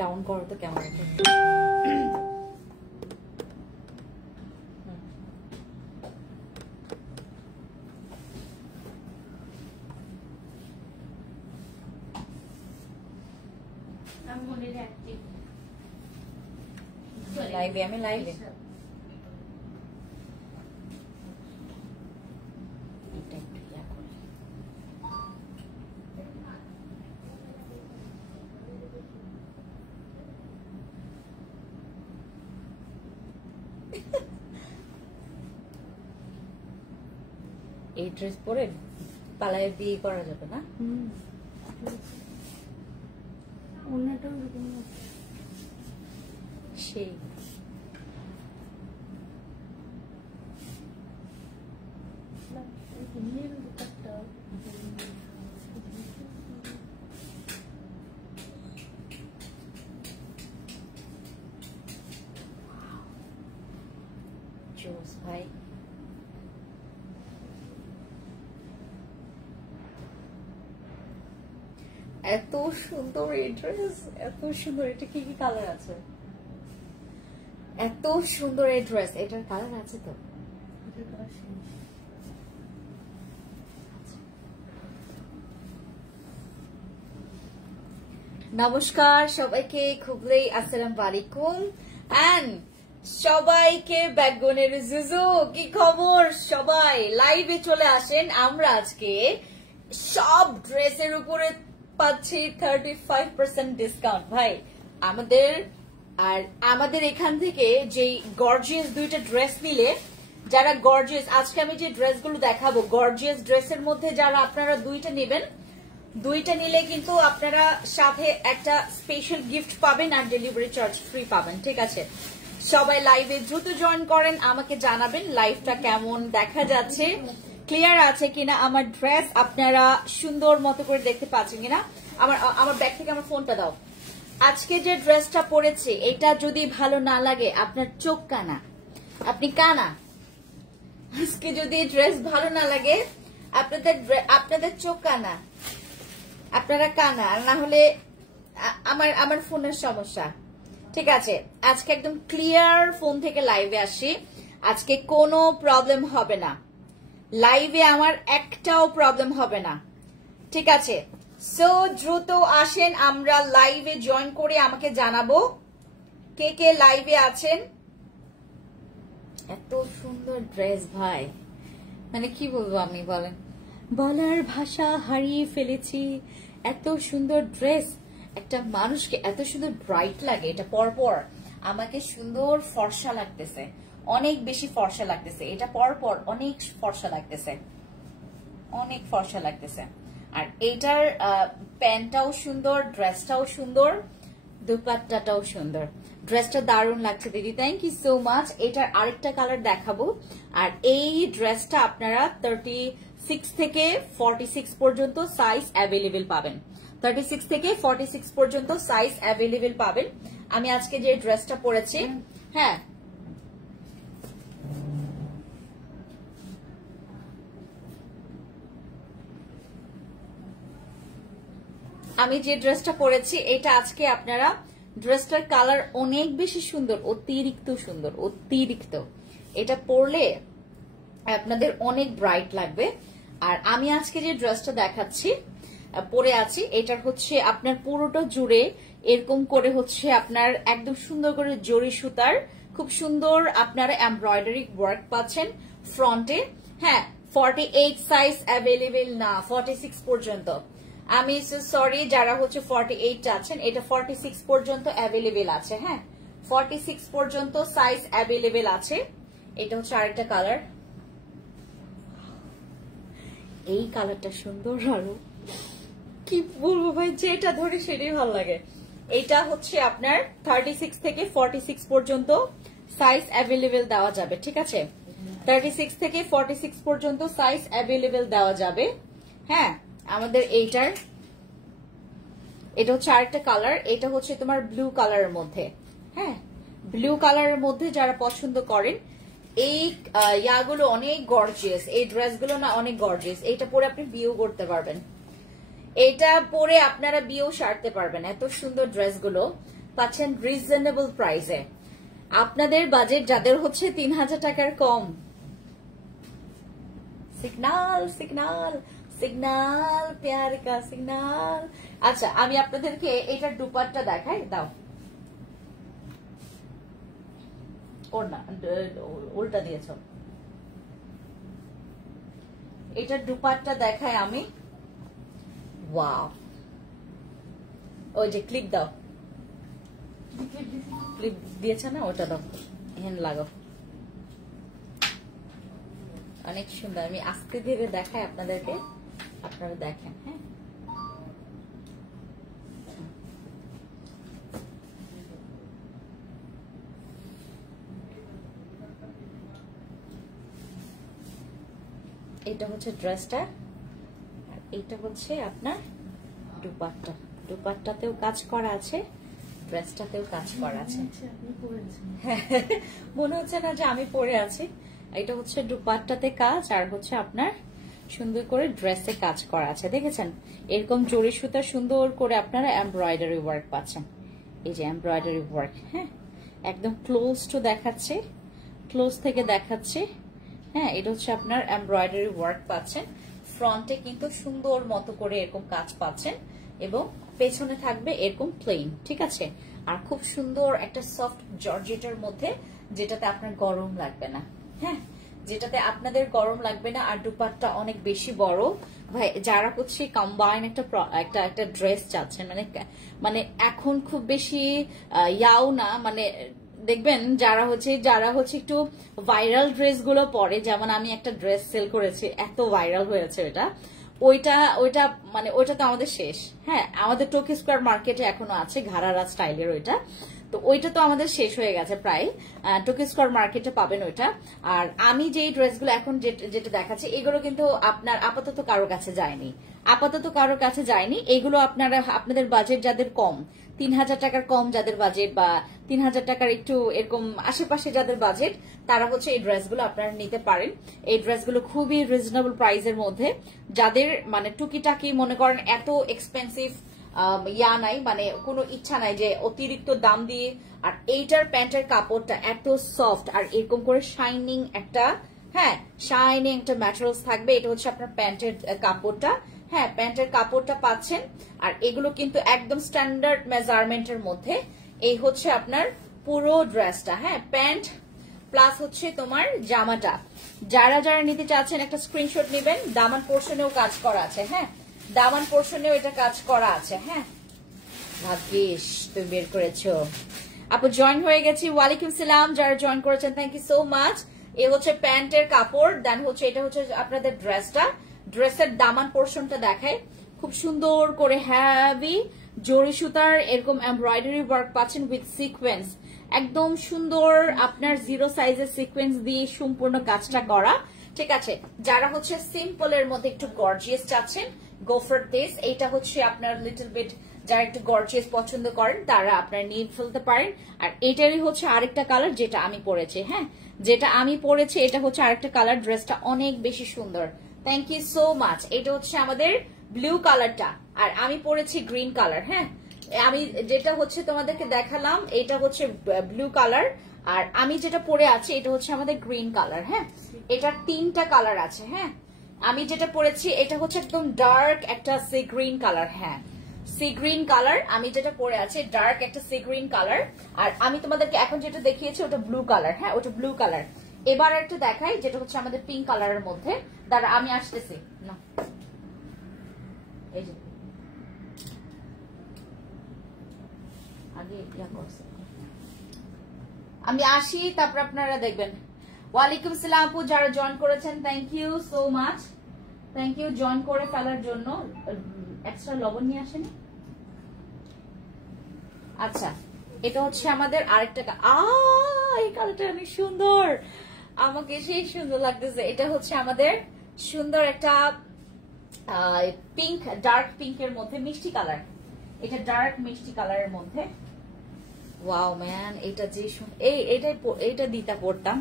Down করো তো কেমন লাইভে আমি লাইভে এই ড্রেস পরে পালায় বিয়ে করা যাবে না সেই জোস ভাই এত সুন্দর এই ড্রেস এত সুন্দর এটা কি কি কালার আছে এত সুন্দর এই ড্রেস এটার কালার আছে তো নমস্কার সবাইকে খুবলেই আসসালামু আলাইকুম এন্ড সবাইকে ব্যাকগনের জুজু কি খবর সবাই লাইভে চলে আসেন আমরা আজকে সব ড্রেসের উপরে পাচ্ছি 35% ডিসকাউন্ট ভাই আমাদের এখান থেকে যে গর্জিয়াস দুইটা ড্রেস নিলে যারা গর্জিয়াস আজকে আমি যে ড্রেসগুলো দেখাবো গর্জিয়াস ড্রেসের মধ্যে যারা আপনারা দুইটা নেবেন দুইটা নিলে কিন্তু আপনারা সাথে একটা স্পেশাল গিফট পাবেন আর ডেলিভারি চার্জ ফ্রি পাবেন ঠিক আছে সবাই লাইভে দ্রুত জয়েন করেন আমাকে জানাবেন লাইভটা কেমন দেখা যাচ্ছে ক্লিয়ার আছে কিনা আমার ড্রেস আপনারা সুন্দর মতো করে দেখতে পাচ্ছেন কিনা আমার ব্যাগ থেকে আমার ফোনটা দাও আজকে যে ড্রেসটা পরেছে এটা যদি ভালো না লাগে আপনার চোখ কানা আপনি কানা আজকে যদি ড্রেস ভালো না লাগে আপনাদের চোখ কানা আপনারা কানা আর না হলে আমার ফোনের সমস্যা ঠিক আছে আজকে একদম ক্লিয়ার ফোন থেকে লাইভে আসি আজকে কোনো প্রবলেম হবে না লাইভে আমার একটাও প্রবলেম হবে না ঠিক আছে সো দ্রুত আসেন আমরা লাইভে জয়েন করে আমাকে জানাবো কে কে লাইভে আছেন এত সুন্দর ড্রেস ভাই মানে কি বলবো আমি বলেন বলার ভাষা হারিয়ে ফেলেছি এত সুন্দর ড্রেস একটা মানুষকে এত সুন্দর ব্রাইট লাগে এটা পরপর আমাকে সুন্দর ফর্সা লাগতেছে অনেক বেশি ফর্সা লাগতেছে এটা পরপর অনেক ফর্সা লাগতেছে অনেক ফর্সা লাগতেছে আর এইটার প্যান্টটাও সুন্দর ড্রেসটাও সুন্দর দুপাট্টাটাও সুন্দর ড্রেসটা দারুণ লাগছে দিদি থ্যাংক ইউ সো মাচ এটার আরেকটা কালার দেখাবো আর এই ড্রেসটা আপনারা 36 থেকে 46 পর্যন্ত সাইজ অ্যাভেলেবেল পাবেন 36 থেকে 46 পর্যন্ত সাইজ অ্যাভেলেবেল পাবেন আমি আজকে যে ড্রেসটা পরেছি হ্যাঁ আমি যে ড্রেসটা পরেছি এটা আজকে আপনারা ড্রেসটার কালার অনেক বেশি সুন্দর অতিরিক্ত এটা পরলে আপনাদের অনেক ব্রাইট লাগবে আর আমি আজকে যে ড্রেসটা দেখাচ্ছি পরে আছি এটার হচ্ছে আপনার পুরোটা জুড়ে এরকম করে হচ্ছে আপনার একদম সুন্দর করে জরি সুতার খুব সুন্দর আপনারা এমব্রয়ডারি ওয়ার্ক পাচ্ছেন ফ্রন্টে হ্যাঁ 48 সাইজ অ্যাভেলেবেল না 46 পর্যন্ত আমি সরি যারা হচ্ছে 48 আছেন এটা 46 পর্যন্ত অ্যাভেলেবেল আছে হ্যাঁ 46 পর্যন্ত সাইজ অ্যাভেলেবেল আছে এটা হচ্ছে আরেকটা কালার এই কালারটা সুন্দর আরো কি বলবো ভাই যেটা ধরে সেটাই ভালো লাগে এটা হচ্ছে আপনার 36 থেকে 46 পর্যন্ত সাইজ অ্যাভেলেবেল দেওয়া যাবে ঠিক আছে 36 থেকে 46 পর্যন্ত সাইজ অ্যাভেলেবেল দেওয়া যাবে হ্যাঁ আমাদের এটা হচ্ছে আরেকটা কালার এটা হচ্ছে তোমার ব্লু কালারের মধ্যে হ্যাঁ ব্লু কালারের মধ্যে যারা পছন্দ করেন এই ইয়াগুলো অনেক গর্জিয়াস এই ড্রেসগুলো না অনেক গর্জিয়াস এটা পরে আপনি বিয়েও করতে পারবেন এটা পরে আপনারা বিয়েও সারতে পারবেন এত সুন্দর ড্রেসগুলো পাচ্ছেন রিজনেবল প্রাইসে। আপনাদের বাজেট যাদের হচ্ছে 3000 টাকার কম, সিগনাল সিগনাল সিগনাল প্যার কা সিগনাল। আচ্ছা, আমি আপনাদেরকে এটার দুপাট্টা দেখাই, দাও ওর না, উল্টা দিয়েছ। এটার দুপাট্টা দেখাই আমি। ওয়াও, ওই যে ক্লিপ দাও, ক্লিপ দিয়েছে না, ওটা দাও, হ্যান্ড লাগাও। অনেক সুন্দর। আমি আস্তে ধীরে দেখাই আপনাদেরকে, আপনারা দেখেন। হ্যাঁ, এটা হচ্ছে ড্রেসটা, আর এটা হচ্ছে আপনার দুপাট্টা। দুপাট্টাতেও কাজ করা আছে, ড্রেসটাতেও কাজ করা আছে। মনে হচ্ছে না যে আমি পরে আছি। এটা হচ্ছে দুপাট্টাতে কাজ, আর হচ্ছে আপনার সুন্দর করে ড্রেসে কাজ করা আছে। দেখেছেন, এরকম জরি সুতা সুন্দর করে আপনারা এমব্রয়ডারি ওয়ার্ক পাচ্ছেন। এই যে এমব্রয়ডারি ওয়ার্ক, হ্যাঁ, একদম ক্লোজ টু দেখাচ্ছে, ক্লোজ থেকে দেখাচ্ছে। হ্যাঁ, এটা হচ্ছে আপনার এমব্রয়ডারি ওয়ার্ক পাচ্ছেন। ফ্রন্টে কিন্তু সুন্দর মতো করে এরকম কাজ পাচ্ছেন, এবং পেছনে থাকবে এরকম প্লেন। ঠিক আছে, আর খুব সুন্দর একটা সফট জর্জেটের মধ্যে, যেটাতে আপনার গরম লাগবে না। হ্যাঁ, যেটাতে আপনাদের গরম লাগবে না। আর দুপাট্টা অনেক বেশি বড়। ভাই, যারা হচ্ছে কম্বাইন একটা ড্রেস চাচ্ছেন, মানে এখন খুব বেশি ইয়াও না, মানে দেখবেন যারা হচ্ছে একটু ভাইরাল ড্রেস গুলো পরে, যেমন আমি একটা ড্রেস সেল করেছি, এত ভাইরাল হয়েছে ওইটা মানে ওইটা তো আমাদের শেষ। হ্যাঁ, আমাদের টোকি স্কোয়ার মার্কেটে এখনো আছে, ঘাড়ারা স্টাইলের ওইটা, তো ওইটা তো আমাদের শেষ হয়ে গেছে প্রায়। টোকি স্কোয়ার মার্কেটে পাবেন ওইটা। আর আমি যেই ড্রেসগুলো এখন যেটা দেখাচ্ছি, এগুলো কিন্তু আপনার আপাতত কারো কাছে যায়নি। এগুলো আপনাদের বাজেট যাদের কম, 3000 টাকার কম যাদের বাজেট, বা 3000 টাকার একটু এরকম আশেপাশে যাদের বাজেট, তারা হচ্ছে এই ড্রেসগুলো আপনারা নিতে পারেন। এই ড্রেসগুলো খুবই রিজনেবল প্রাইসের মধ্যে। যাদের মানে টুকিটাকি মনে করেন এত এক্সপেন্সিভ ইয়া নাই, মানে কোনো ইচ্ছা নাই যে অতিরিক্ত দাম দিয়ে। আর এইটার প্যান্টের কাপড়টা এত সফট, আর এরকম করে শাইনিং একটা, হ্যাঁ, শাইনিং একটা ম্যাটেরিয়ালস থাকবে। এটা হচ্ছে আপনার প্যান্টের কাপড়টা। হ্যাঁ, প্যান্টের কাপড়টা পাচ্ছেন। আর এগুলো কিন্তু একদম স্ট্যান্ডার্ড মেজারমেন্টের মধ্যে। এই হচ্ছে আপনার পুরো ড্রেসটা। হ্যাঁ, প্যান্ট প্লাস হচ্ছে তোমার জামাটা। যারা নিতে চাচ্ছেন একটা স্ক্রিনশট নেবেন। দামান পোর্শনেও কাজ করা আছে। হ্যাঁ, দামান পোর্শনেও এটা কাজ করা আছে। হ্যাঁ, ভাগ্যিস তুমি বের করেছো। আপু জয়েন হয়ে গেছি, ওয়ালাইকুম সালাম। যারা জয়েন করেছেন থ্যাংক ইউ সো মাচ। এ হচ্ছে প্যান্টের কাপড়, দেন হচ্ছে এটা হচ্ছে আপনাদের ড্রেসটা। ড্রেসের দামান পোর্শনটা দেখায়, খুব সুন্দর করে হ্যাভি জরি সুতার এরকম এমব্রয়ডারি ওয়ার্ক পাচ্ছেন উইথ সিকোয়েন্স। একদম সুন্দর আপনার 0 সাইজের সিকোয়েন্স দিয়ে সম্পূর্ণ কাজটা করা। ঠিক আছে, যারা হচ্ছে সিম্পলের মধ্যে একটু গর্জিয়াস চাচ্ছেন, গো ফর দিস। এইটা হচ্ছে আপনার লিটল বিট, যারা একটু গর্জিয়াস পছন্দ করেন তারা আপনার নিয়ে ফেলতে পারেন। আর এটারই হচ্ছে আরেকটা কালার যেটা আমি পরেছি। হ্যাঁ, যেটা আমি পরেছি এটা হচ্ছে আরেকটা কালার। ড্রেসটা অনেক বেশি সুন্দর, থ্যাংক ইউ সো মাচ। এটা হচ্ছে আমাদের ব্লু কালারটা, আর আমি পরেছি গ্রিন কালার। হ্যাঁ, আমি যেটা হচ্ছে তোমাদেরকে দেখালাম এটা হচ্ছে ব্লু কালার, আর আমি যেটা পরে আছি এটা হচ্ছে আমাদের গ্রিন কালার। হ্যাঁ, এটার 3টা কালার আছে। হ্যাঁ, আমি যেটা পরেছি এটা হচ্ছে একদম ডার্ক একটা সি গ্রিন কালার। হ্যাঁ, সি গ্রিন কালার। আমি যেটা পরে আছি ডার্ক একটা সি গ্রিন কালার। আর আমি তোমাদেরকে এখন যেটা দেখিয়েছি ওটা ব্লু কালার। হ্যাঁ, ওটা ব্লু কালার। এবার একটা দেখাই যেটা হচ্ছে আমাদের পিঙ্ক কালারের মধ্যে। দাঁড়া, আমি আসতেছি না, এই যে আগে ইয়া করছে, আমি আসি তারপর আপনারা দেখবেন। ওয়ালাইকুম সালাম আপু, যারা জয়েন করেছেন thank you so much. Thank you join করে ফেলার জন্য। এক্সট্রা লবণ নিয়ে আসেনি। আচ্ছা, এটা হচ্ছে আমাদের আরেকটা এই কালারটা অনেক সুন্দর, আমাকে সেই সুন্দর লাগতেছে। এটা হচ্ছে আমাদের সুন্দর একটা পিঙ্ক, ডার্ক পিঙ্কের মধ্যে মিষ্টি কালার। এটা ডার্ক মিষ্টি কালারের মধ্যে। ওয়াও ম্যান, এটা যে এইটা দিতা পড়তাম,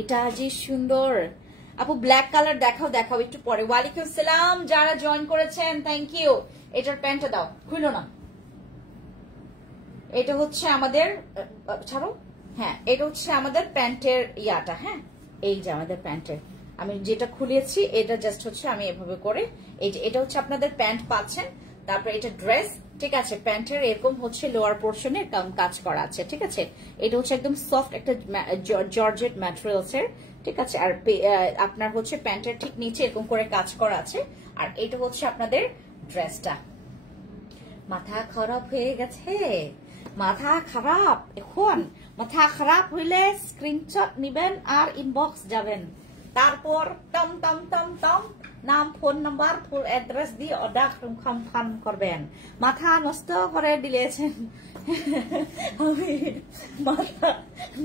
এটা যে সুন্দর। আপু ব্ল্যাক কালার দেখাও একটু পরে। ওয়ালাইকুম সালাম, যারা জয়েন করেছেন থ্যাংক ইউ। এটার প্যান্টটা দাও, খুলো না, এটা হচ্ছে আমাদের ছাড়ো, হ্যাঁ এটা হচ্ছে আমাদের প্যান্টের ইয়াটা। হ্যাঁ এই যে আমাদের প্যান্টের আমি যেটা খুলেছি এটা জাস্ট হচ্ছে আমি এভাবে করে এই যে এটা হচ্ছে আপনাদের প্যান্ট পাচ্ছেন, তারপরে এটা ড্রেস, ঠিক আছে। প্যান্টের এরকম হচ্ছে লোয়ার পোর্শনে কাজ করা আছে, ঠিক আছে। এটা হচ্ছে একদম সফট একটা জর্জেট ম্যাটেরিয়ালস এর, ঠিক আছে। আর আপনার হচ্ছে প্যান্টের ঠিক নিচে এরকম করে কাজ করা আছে। আর এটা হচ্ছে আপনাদের ড্রেসটা। মাথা খারাপ হয়ে গেছে, মাথা খারাপ, এখন মাথা খারাপ হইলে স্ক্রিনশট নিবেন আর ইনবক্স যাবেন, তারপর টম টম টম টম নাম ফোন নাম্বার ফুল অ্যাড্রেস দিয়ে অর্ডার কনফার্ম করবেন। মাথা নষ্ট করে দিয়েছেন, আমি মাথা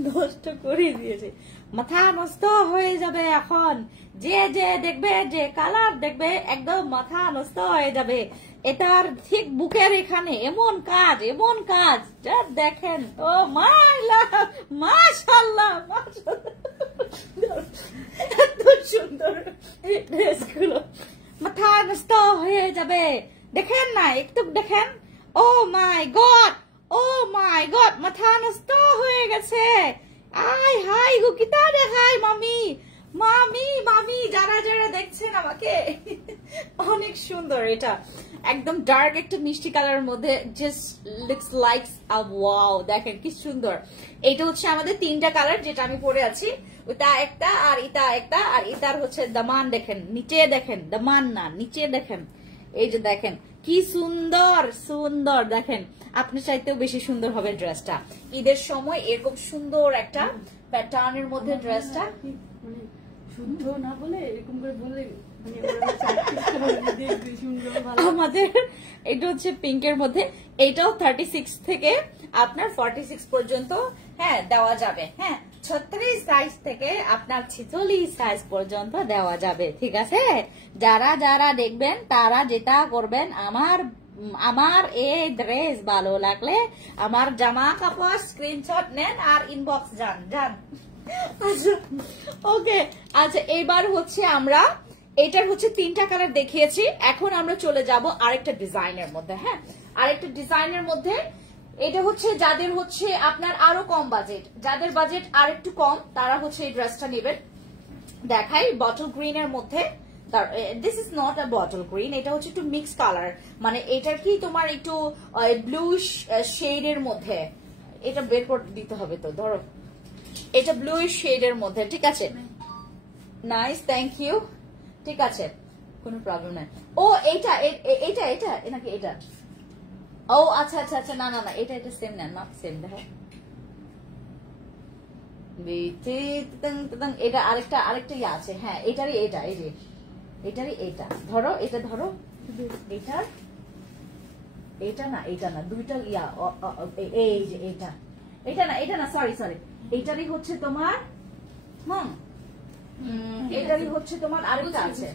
নষ্ট করে দিয়েছি, মাথা নষ্ট হয়ে যাবে এখন। যে যে দেখবে, যে কালার দেখবে একদম মাথা নষ্ট হয়ে যাবে। এটার ঠিক বুকের এখানে এমন কাজ, এমন কাজ যা দেখেন, ও মাশাআল্লাহ, এত সুন্দর ড্রেসগুলো, মাথা নষ্ট হয়ে যাবে। দেখেন না, একটু দেখেন, ও মাই গড, ও মাই গড, মাথা নষ্ট হয়ে গেছে। আই হাই গো, কিতা দেখাই মামি, মামি মামি যারা যারা দেখছেন আমাকে, অনেক সুন্দর। এটা একদম ডার্ক একটা মিষ্টি কালারের মধ্যে, জাস্ট লুকস লাইক আ ওয়াও, দেখেন কি সুন্দর। এটা হচ্ছে আমাদের তিনটা কালার যেটা আমি পরে আছি, ওটা একটা আর এটা একটা, আর এটার হচ্ছে দামান দেখেন, নিচে দেখেন, দামান না নিচে দেখেন, এই যে দেখেন কি সুন্দর সুন্দর, দেখেন আপনি চাইতেও বেশি সুন্দর হবে ড্রেসটা। ঈদের সময় এরকম সুন্দর একটা প্যাটার্নের মধ্যে ড্রেসটা শুদ্ধ না বলে এরকম করে বলে আমাদের এটা হচ্ছে পিঙ্কের মধ্যে, এটাও 36 থেকে আপনার 46 পর্যন্ত হ্যাঁ দেওয়া যাবে। হ্যাঁ 36 সাইজ থেকে আপনার 46 সাইজ পর্যন্ত দেওয়া যাবে, ঠিক আছে। যারা যারা দেখবেন তারা যেটা করবেন, আমার এই ড্রেস ভালো লাগলে আমার জামা কাপড় স্ক্রিনশট নেন আর ইনবক্স যান। আচ্ছা ওকে, আচ্ছা এবার হচ্ছে আমরা এটার হচ্ছে তিনটা কালার দেখিয়েছি, এখন আমরা চলে যাব আরেকটা ডিজাইনের মধ্যে। হ্যাঁ আরেকটা ডিজাইনের মধ্যে, এটা হচ্ছে যাদের হচ্ছে আপনার আরো কম বাজেট, যাদের বাজেট আর একটু কম তারা হচ্ছে এই ড্রেসটা নেবেন। দেখাই বটল গ্রিন এর মধ্যে, this is not a bottle green, এটা হচ্ছে একটু মিক্স কালার, মানে এটার কি তোমার একটু ব্লু শেডের মধ্যে, এটা বের করে দিতে হবে তো, ধরো এটা ব্লু শেডের মধ্যে, ঠিক আছে। নাইস, থ্যাংক ইউ, ঠিক আছে কোনো প্রবলেম নাই। ও এইটা এটা এটা নাকি এটা, ও আচ্ছা আচ্ছা আচ্ছা, না না না এটা এটা সেম না, নট সেম, দেখো এটা আরেকটা ইয়ে আছে। হ্যাঁ এটারই এটা, এই যে এটারই এটা, ধরো এটা ধরো, এটার এটা না, এটা না, দুইটা ইয়া, এই যে এটা না সরি এটারই হচ্ছে তোমার, এটারই হচ্ছে তোমার আরেকটা আছে।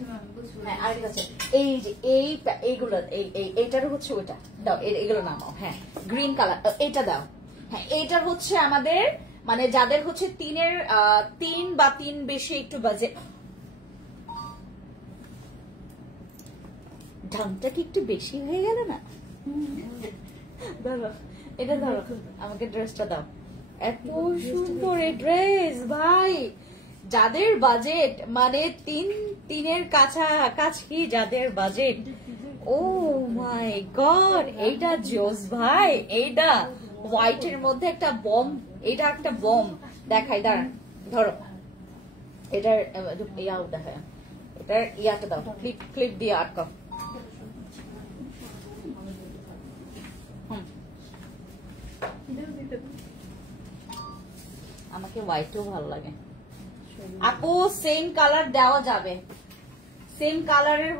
হ্যাঁ আরেকটা আছে, এই যে এইগুলো এইটার হচ্ছে ওইটা দাও, এগুলো নামাও। হ্যাঁ গ্রিন কালার এটা দাও। হ্যাঁ এইটার হচ্ছে আমাদের মানে যাদের হচ্ছে 3 বা 3 বেশি একটু বাজেট, দামটা কি একটু বেশি হয়ে গেল না? ধরো এটা, ধরো আমাকে ড্রেসটা দাও, এত সুন্দর এই ড্রেস ভাই। যাদের বাজেট মানে 3 কাছাকাছি যাদের বাজেট, ও মাই গড, এইটা জোস ভাই, এইটা হোয়াইটের মধ্যে একটা বম, এটা একটা বম দেখাই, দাঁড়ান ধরো এটার ইয়াও দেখা, এটার ইয়াটা দাও, ক্লিপ দিয়ে আটকাও। আমাকে হোয়াইটও ভালো লাগে আপু, সেম কালার দেওয়া যাবে, সেম কালারের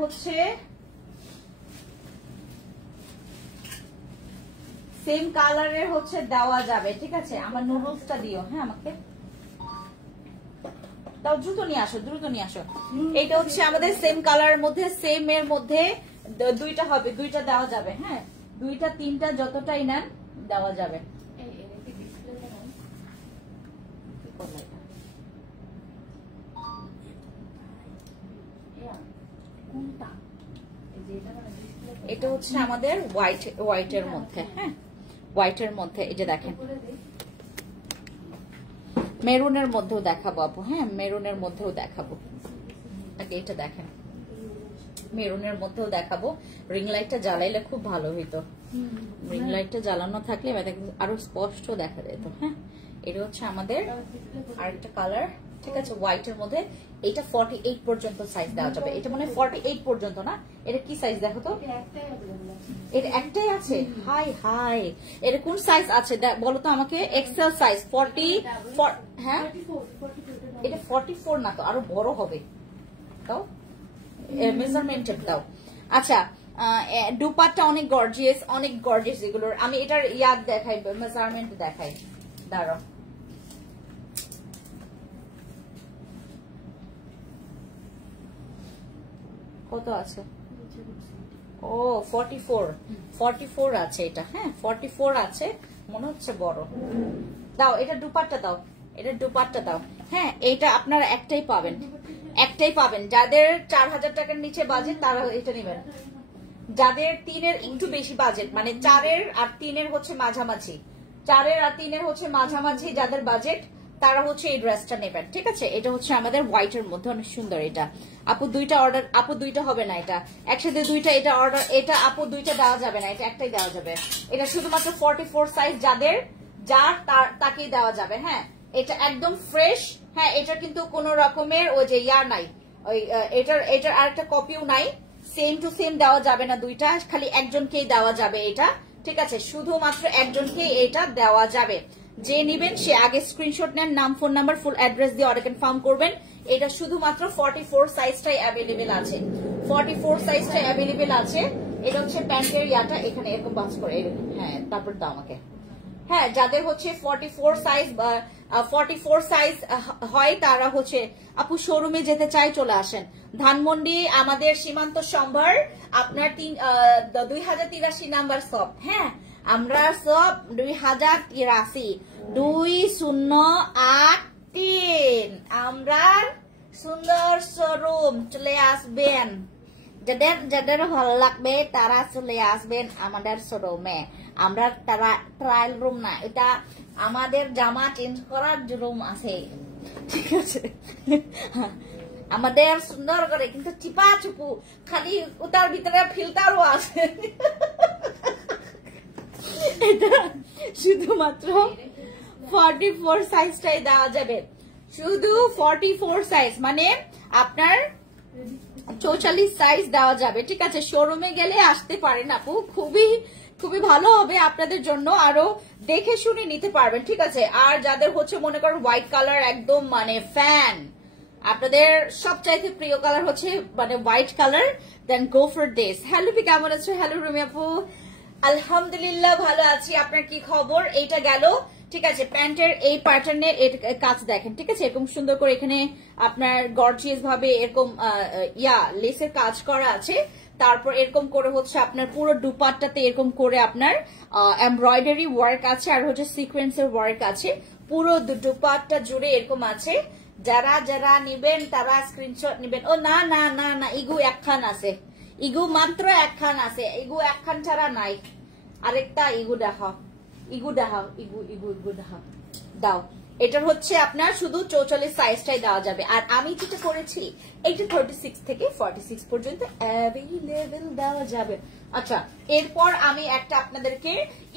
হচ্ছে দেওয়া যাবে, ঠিক আছে। আমার নুডলসটা দিও, হ্যাঁ আমাকে দাও, দ্রুত নিয়ে আসো। এটা হচ্ছে আমাদের সেম কালারের মধ্যে, সেম এর মধ্যে দুইটা হবে, দুইটা দেওয়া যাবে। হ্যাঁ 2টা 3টা যতটাই নেন দেওয়া যাবে। এটা হচ্ছে আমাদের হোয়াইটের মধ্যে, হ্যাঁ হোয়াইটের মধ্যে এই যে দেখেন, মেরুনের মধ্যেও দেখাবো আপু। হ্যাঁ, মেরুনের মধ্যেও দেখাবো। এটা দেখেন, মেরুনের মধ্যেও দেখাবো। রিং লাইটটা জ্বালাইলে খুব ভালো হইতো, রিং লাইটটা জ্বালানো থাকলে আরো স্পষ্ট দেখা যেত। হ্যাঁ, এটা হচ্ছে আমাদের আরেকটা কালার, ঠিক আছে, হোয়াইটের মধ্যে। এটা 48 পর্যন্ত সাইজ দেওয়া যাবে। এটা মানে 48 পর্যন্ত না, এটা কি সাইজ দেখো তো? এটা একটাই আছে? হাই হাই, এটা কোন সাইজ আছে বলো তো আমাকে? XL size 44। হ্যাঁ, এটা 44 না তো, আরো বড় হবে। দাও মেজারমেন্টের দাও। আচ্ছা, দুপাট্টা অনেক গর্জিয়াস, অনেক গর্জিয়াস এগুলোর। আমি এটার ইয়াদ দেখাই, মেজারমেন্ট দেখাই, দাঁড়াও। কত আছে? ও 44 আছে এটা। হ্যাঁ, 44 আছে, মনে হচ্ছে বড়। দাও এটা দুপাট্টা দাও, এটা দুপাট্টা দাও। হ্যাঁ, এইটা আপনারা একটাই পাবেন, একটাই পাবেন। যাদের 4000 টাকার নিচে বাজেট তারা এটা নেবেন। যাদের 3-এর একটু বেশি বাজেট, মানে 4-এর আর 3-এর হচ্ছে মাঝামাঝি, 4-এর আর 3-এর হচ্ছে মাঝামাঝি যাদের বাজেট, তারা হচ্ছে এই ড্রেসটা নেবেন। ঠিক আছে, এটা হচ্ছে আমাদের হোয়াইটের মধ্যে, অনেক সুন্দর। এটা আপু দুইটা অর্ডার, আপু দুইটা হবে না, এটা একসাথে দুইটা। এটা অর্ডার, এটা আপু দুইটা দেওয়া যাবে না, এটা একটাই দেওয়া যাবে। এটা শুধুমাত্র 44 সাইজ যাদের, যার তাকেই দেওয়া যাবে। হ্যাঁ, এটা একদম ফ্রেশ। হ্যাঁ, এটা কিন্তু কোন রকমের ওই যে ইয়া নাই, ওই এটার আরেকটা কপিও নাই। সেম টু সেম দেওয়া যাবে না দুইটা, খালি একজনকেই দেওয়া যাবে এটা। ঠিক আছে, শুধুমাত্র একজনকেই এটা দেওয়া যাবে। যে নিবেন সে আগে স্ক্রিনশট নেন, নাম, ফোন নাম্বার, ফুল অ্যাড্রেস দিয়ে অর্ডার কনফার্ম করবেন। এটা শুধুমাত্র 44 সাইজটাই অ্যাভেলেবেল আছে, 44 সাইজটাই অ্যাভেলেবেল আছে। এটা হচ্ছে প্যান্টের ইয়াটা, এখানে এরকম বাস করে। হ্যাঁ, তারপর দাও আমাকে। হ্যাঁ, যাদের হচ্ছে 44 সাইজ হয় তারা হচ্ছে আপু শোরুমে যেতে চাই, চলে আসেন। ধানমন্ডি আমাদের সীমান্ত সম্ভার, আপনার 2083 নাম্বার শপ। হ্যাঁ, আমরা সব 2083 2083 আমরা সুন্দর শোরুম, চলে আসবেন। যাদের যাদের ভালো লাগবে তারা চলে আসবেন আমাদের শোরুমে। আমরা ট্রায়াল রুম না, এটা আমাদের জামা চেঞ্জ করার রুম আছে। ঠিক আছে, আমাদের সুন্দর করে, কিন্তু চিপা চুপু, খালি ওটার ভিতরে ফিল্টারও আছে। এটা শুধুমাত্র 44 সাইজটাই দেওয়া যাবে, শুধু 44 সাইজ, মানে আপনার 44 সাইজ দেওয়া যাবে। ঠিক আছে, শোরুমে গেলে আসতে পারেন আপু, খুবই খুবই ভালো হবে আপনাদের জন্য, আরো দেখে শুনে নিতে পারবেন। ঠিক আছে, আর যাদের হচ্ছে মনে করেন হোয়াইট কালার একদম মানে ফ্যান, আপনাদের সবচাইতে প্রিয় কালার হচ্ছে মানে white colour, then go for this. Hello পি, কেমন আছো? হ্যালো রুমি আপু, আলহামদুলিল্লাহ ভালো আছি। আপনার কি খবর? এইটা গেল। ঠিক আছে, প্যান্টের এই প্যাটার্নের কাজ দেখেন। ঠিক আছে, এরকম সুন্দর করে এখানে আপনার গর্জিয়াস ভাবে এরকম লেসের কাজ করা আছে। তারপর এরকম করে হচ্ছে আপনার পুরো দুপাট্টাতে এরকম করে আপনার এমব্রয়ডারি ওয়ার্ক আছে, আর হচ্ছে সিকোয়েন্সের ওয়ার্ক আছে। পুরো দুপাট্টা জুড়ে এরকম আছে। যারা যারা নিবেন তারা স্ক্রিনশট নিবেন। ও না না না না, ইগু একখান আছে, ইগু মাত্র একখান আছে, ইগু একখান ছাড়া নাই। আরেকটা ইগু দেখাও, ইগু দেখাও, ইগু ইগু ইগু দেখাও, দাও। এটার হচ্ছে আপনার শুধু 44 সাইজটাই দেওয়া যাবে। আর আমি যেটা করেছি, এইটা 36 থেকে 46 পর্যন্ত অ্যাভেলেবেল দেওয়া যাবে। আচ্ছা, এরপর আমি একটা আপনাদেরকে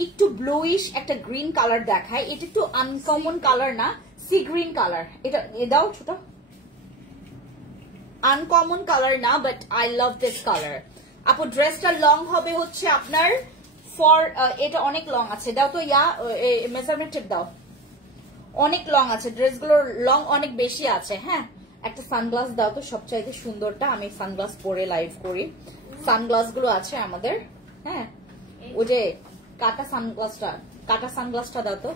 একটু ব্লুইশ একটা গ্রিন কালার দেখাই। এটা একটু আনকমন কালার না, সি গ্রিন কালার। এটা দাও ছোট, আনকমন কালার না, but I love this colour. আপু ড্রেসটা লং হবে হচ্ছে আপনার এটা অনেক লং আছে, দাও তো মেজারমেন্ট টেপ দাও। অনেক লং আছে, ড্রেসগুলোর লং অনেক বেশি আছে। হ্যাঁ, একটা সানগ্লাস দাও তো, সবচাইতে সুন্দরটা। আমি সানগ্লাস পরে লাইভ করি। সানগ্লাস গুলো আছে আমাদের। হ্যাঁ, ওই যে কাটা সানগ্লাসটা দাও তো।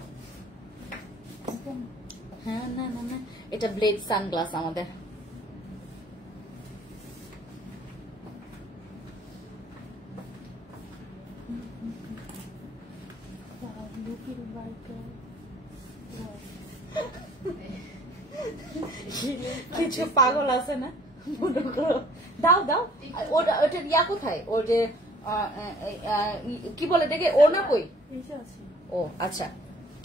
হ্যাঁ, না না না, এটা ব্লেড সানগ্লাস আমাদের। কিছু পাগল আছে না, দাও দাও। ওটা ইয়া কোথায়, ওর যে কি বলে দেখে, ও না কই ও আচ্ছা,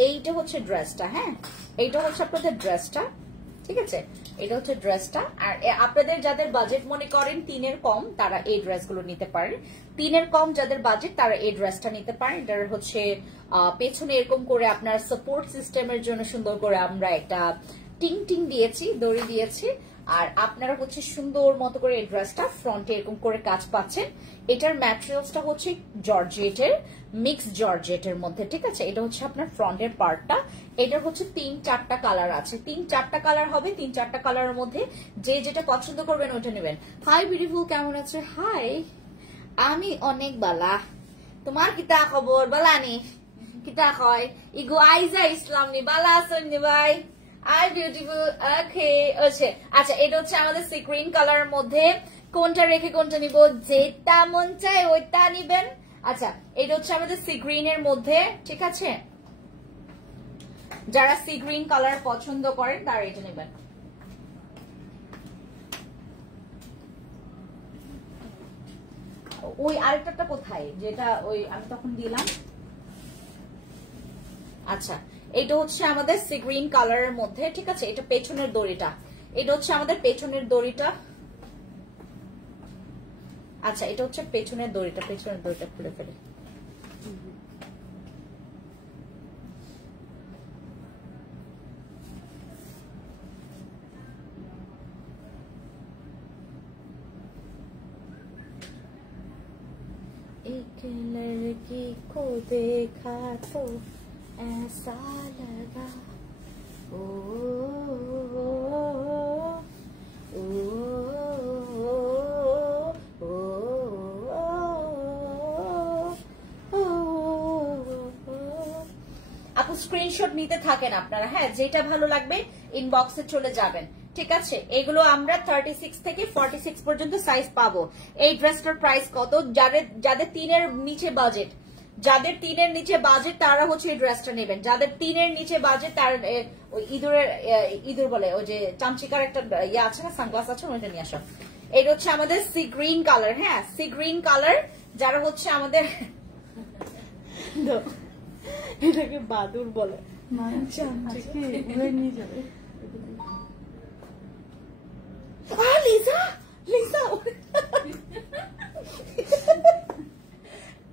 এইটা হচ্ছে ড্রেসটা। হ্যাঁ, এইটা হচ্ছে আপনাদের ড্রেসটা, ঠিক আছে, এটা হচ্ছে ড্রেসটা। আর আপনাদের যাদের বাজেট মনে করেন 3-এর কম, তারা এই ড্রেসগুলো নিতে পারেন। 3-এর কম যাদের বাজেট, তারা এই ড্রেসটা নিতে পারেন। এটার হচ্ছে পেছনে এরকম করে আপনার সাপোর্ট সিস্টেমের জন্য সুন্দর করে আমরা একটা টিং টিং দিয়েছি, দড়ি দিয়েছি। আর আপনারা হচ্ছে সুন্দর মতো করে এই ড্রেসটা ফ্রন্টে এরকম করে কাজ পাচ্ছেন। এটার ম্যাটেরিয়ালসটা হচ্ছে জর্জেটের, মিক্স জর্জেটের মধ্যে, ঠিক আছে। এটা হচ্ছে আপনার ফ্রন্টের পার্টটা। এটার হচ্ছে 3-4টা কালার আছে, 3-4টা কালার হবে। 3-4টা কালারের মধ্যে যে যেটা পছন্দ করবেন ওটা নেবেন। হাই বিউটিফুল, কেমন আছে? হাই, আমি অনেক বালা। তোমার কিতা খবর? বালানি কিতা কয় ইগো আইজা ইসলাম নি বালা আসেন নি ভাই? I beautiful. ওকে, আচ্ছা, এটা হচ্ছে আমাদের সি গ্রিন কালারের মধ্যে। কোনটা রেখে কোনটা নিব? যেটা মন চায় ওইটা নিবেন। আচ্ছা, এটা হচ্ছে আমাদের সি গ্রিন এর মধ্যে, ঠিক আছে। যারা সি গ্রিন কালার পছন্দ করেন তারা এটা নেবেন। ওই আরেকটা কোথায়, যেটা ওই আমি তখন দিলাম? আচ্ছা, এটা হচ্ছে আমাদের সি গ্রিন কালারের মধ্যে, ঠিক আছে। এটা পেছনের দড়িটা, এটা হচ্ছে আমাদের পেছনের দড়িটা। আচ্ছা, এটা হচ্ছে পেছনের দড়িটা, পেছনের দড়িটা খুলে ফেলে। एक लड़की को देखा तो ऐसा लगा, ओ, ओ, আপু স্ক্রিনশট নিতে থাকেন আপনারা। হ্যাঁ, যেটা ভালো লাগবে ইনবক্সে চলে যাবেন, ঠিক আছে। এগুলো আমরা 36 থেকে 46 পর্যন্ত সাইজ পাবো। এই ড্রেসটার প্রাইস কত? যাদের 3-এর নিচে বাজেট, যাদের 3-এর নিচে বাজেট তারা হচ্ছে এই ড্রেসটা নেবেন। যাদের 3-এর নিচে বাজেট তার ওই ইঁদুর বলে ওই যে চামচিকার একটা ইয়ে আছে না, সানগ্লাস আছে, ওইটা নিয়ে আসো। এটা হচ্ছে আমাদের সি গ্রিন কালার। হ্যাঁ, সি গ্রিন কালার। যারা হচ্ছে আমাদের এটাকে বাদুর বলে, নিয়ে যাবে।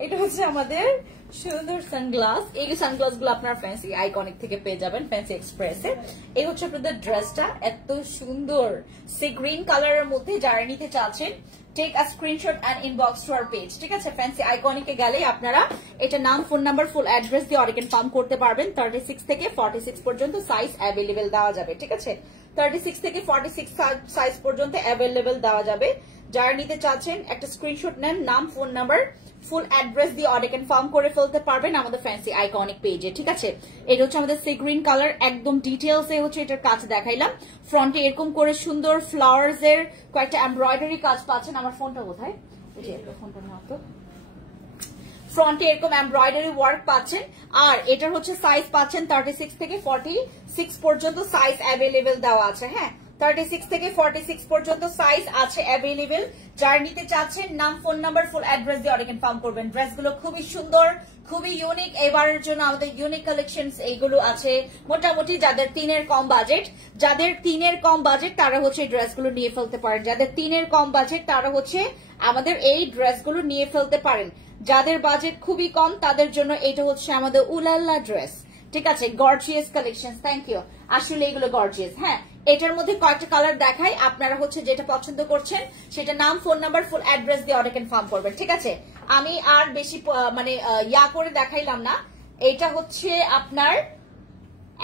এটা হচ্ছে আমাদের সুন্দর সানগ্লাস। এই সানগ্লাস গুলো আপনার ফ্যান্সি আইকনিক থেকে পেয়ে যাবেন, ফ্যান্সি এক্সপ্রেসে। এই হচ্ছে আপনাদের ড্রেসটা, এত সুন্দর সি গ্রিন কালারের মধ্যে। যারা নিতে চাচ্ছেন, take a screenshot and inbox to our page, ঠিক আছে। ফ্যান্সি আইকনিকে গেলে আপনারা এটা নাম, ফোন নাম্বার, ফুল অ্যাড্রেস দিয়ে অর্ডার কনফার্ম করতে পারবেন। 36 থেকে 46 পর্যন্ত সাইজ অ্যাভেলেবেল দেওয়া যাবে, ঠিক আছে। 36 থেকে 46 সাইজ পর্যন্ত অ্যাভেলেবেল দেওয়া যাবে। যারা নিতে চাচ্ছেন একটা স্ক্রিনশট নেন, নাম, ফোন নাম্বার, ফুল অ্যাড্রেস দিয়ে অর্ডার কনফার্ম করে ফেলতে পারবেন আমাদের ফ্যান্সি আইকনিক পেজে, ঠিক আছে। এটা হচ্ছে আমাদের সি গ্রিন কালার, একদম ডিটেলস এ হচ্ছে এটার কাজ দেখাইলাম। ফ্রন্টে এরকম করে সুন্দর ফ্লাওয়ার্স এর কয়েকটা এমব্রয়ডারি কাজ পাচ্ছেন। আমার ফোনটা কোথায়? এই যে ফোনটা নাও তো। ফ্রন্টে এরকম এমব্রয়ডারি ওয়ার্ক পাচ্ছেন। আর এটার হচ্ছে সাইজ পাচ্ছেন 36 থেকে 46 পর্যন্ত সাইজ অ্যাভেলেবেল দেওয়া আছে। হ্যাঁ, 36 থেকে 46 পর্যন্ত সাইজ আছে অ্যাভেলেবেল। যারা নিতে চাচ্ছেন, নাম, ফোন নাম্বার, ফুল অ্যাড্রেস দিয়ে অর্ডার কনফার্ম করবেন। ড্রেসগুলো খুবই সুন্দর, খুবই ইউনিক। এবারের জন্য আমাদের ইউনিক কালেকশনস এইগুলো আছে। মোটামুটি যাদের 3-এর কম বাজেট, তারা হচ্ছে এই ড্রেসগুলো নিয়ে ফেলতে পারেন। যাদের 3-এর কম বাজেট তারা হচ্ছে আমাদের এই ড্রেসগুলো নিয়ে ফেলতে পারেন। যাদের বাজেট খুবই কম তাদের জন্য এটা হচ্ছে আমাদের উলাল্লা ড্রেস, ঠিক আছে। Gorgeous collection, thank you. আসলে এগুলো গর্জিয়াস। হ্যাঁ, এটার মধ্যে কয়েকটা কালার দেখাই, আপনারা হচ্ছে যেটা পছন্দ করছেন সেটা নাম, ফোন নাম্বার, ফুল অ্যাড্রেস দিয়ে অর্ডার কনফার্ম করবেন, ঠিক আছে। আমি আর বেশি মানে ইয়া করে দেখাইলাম না। এটা হচ্ছে আপনার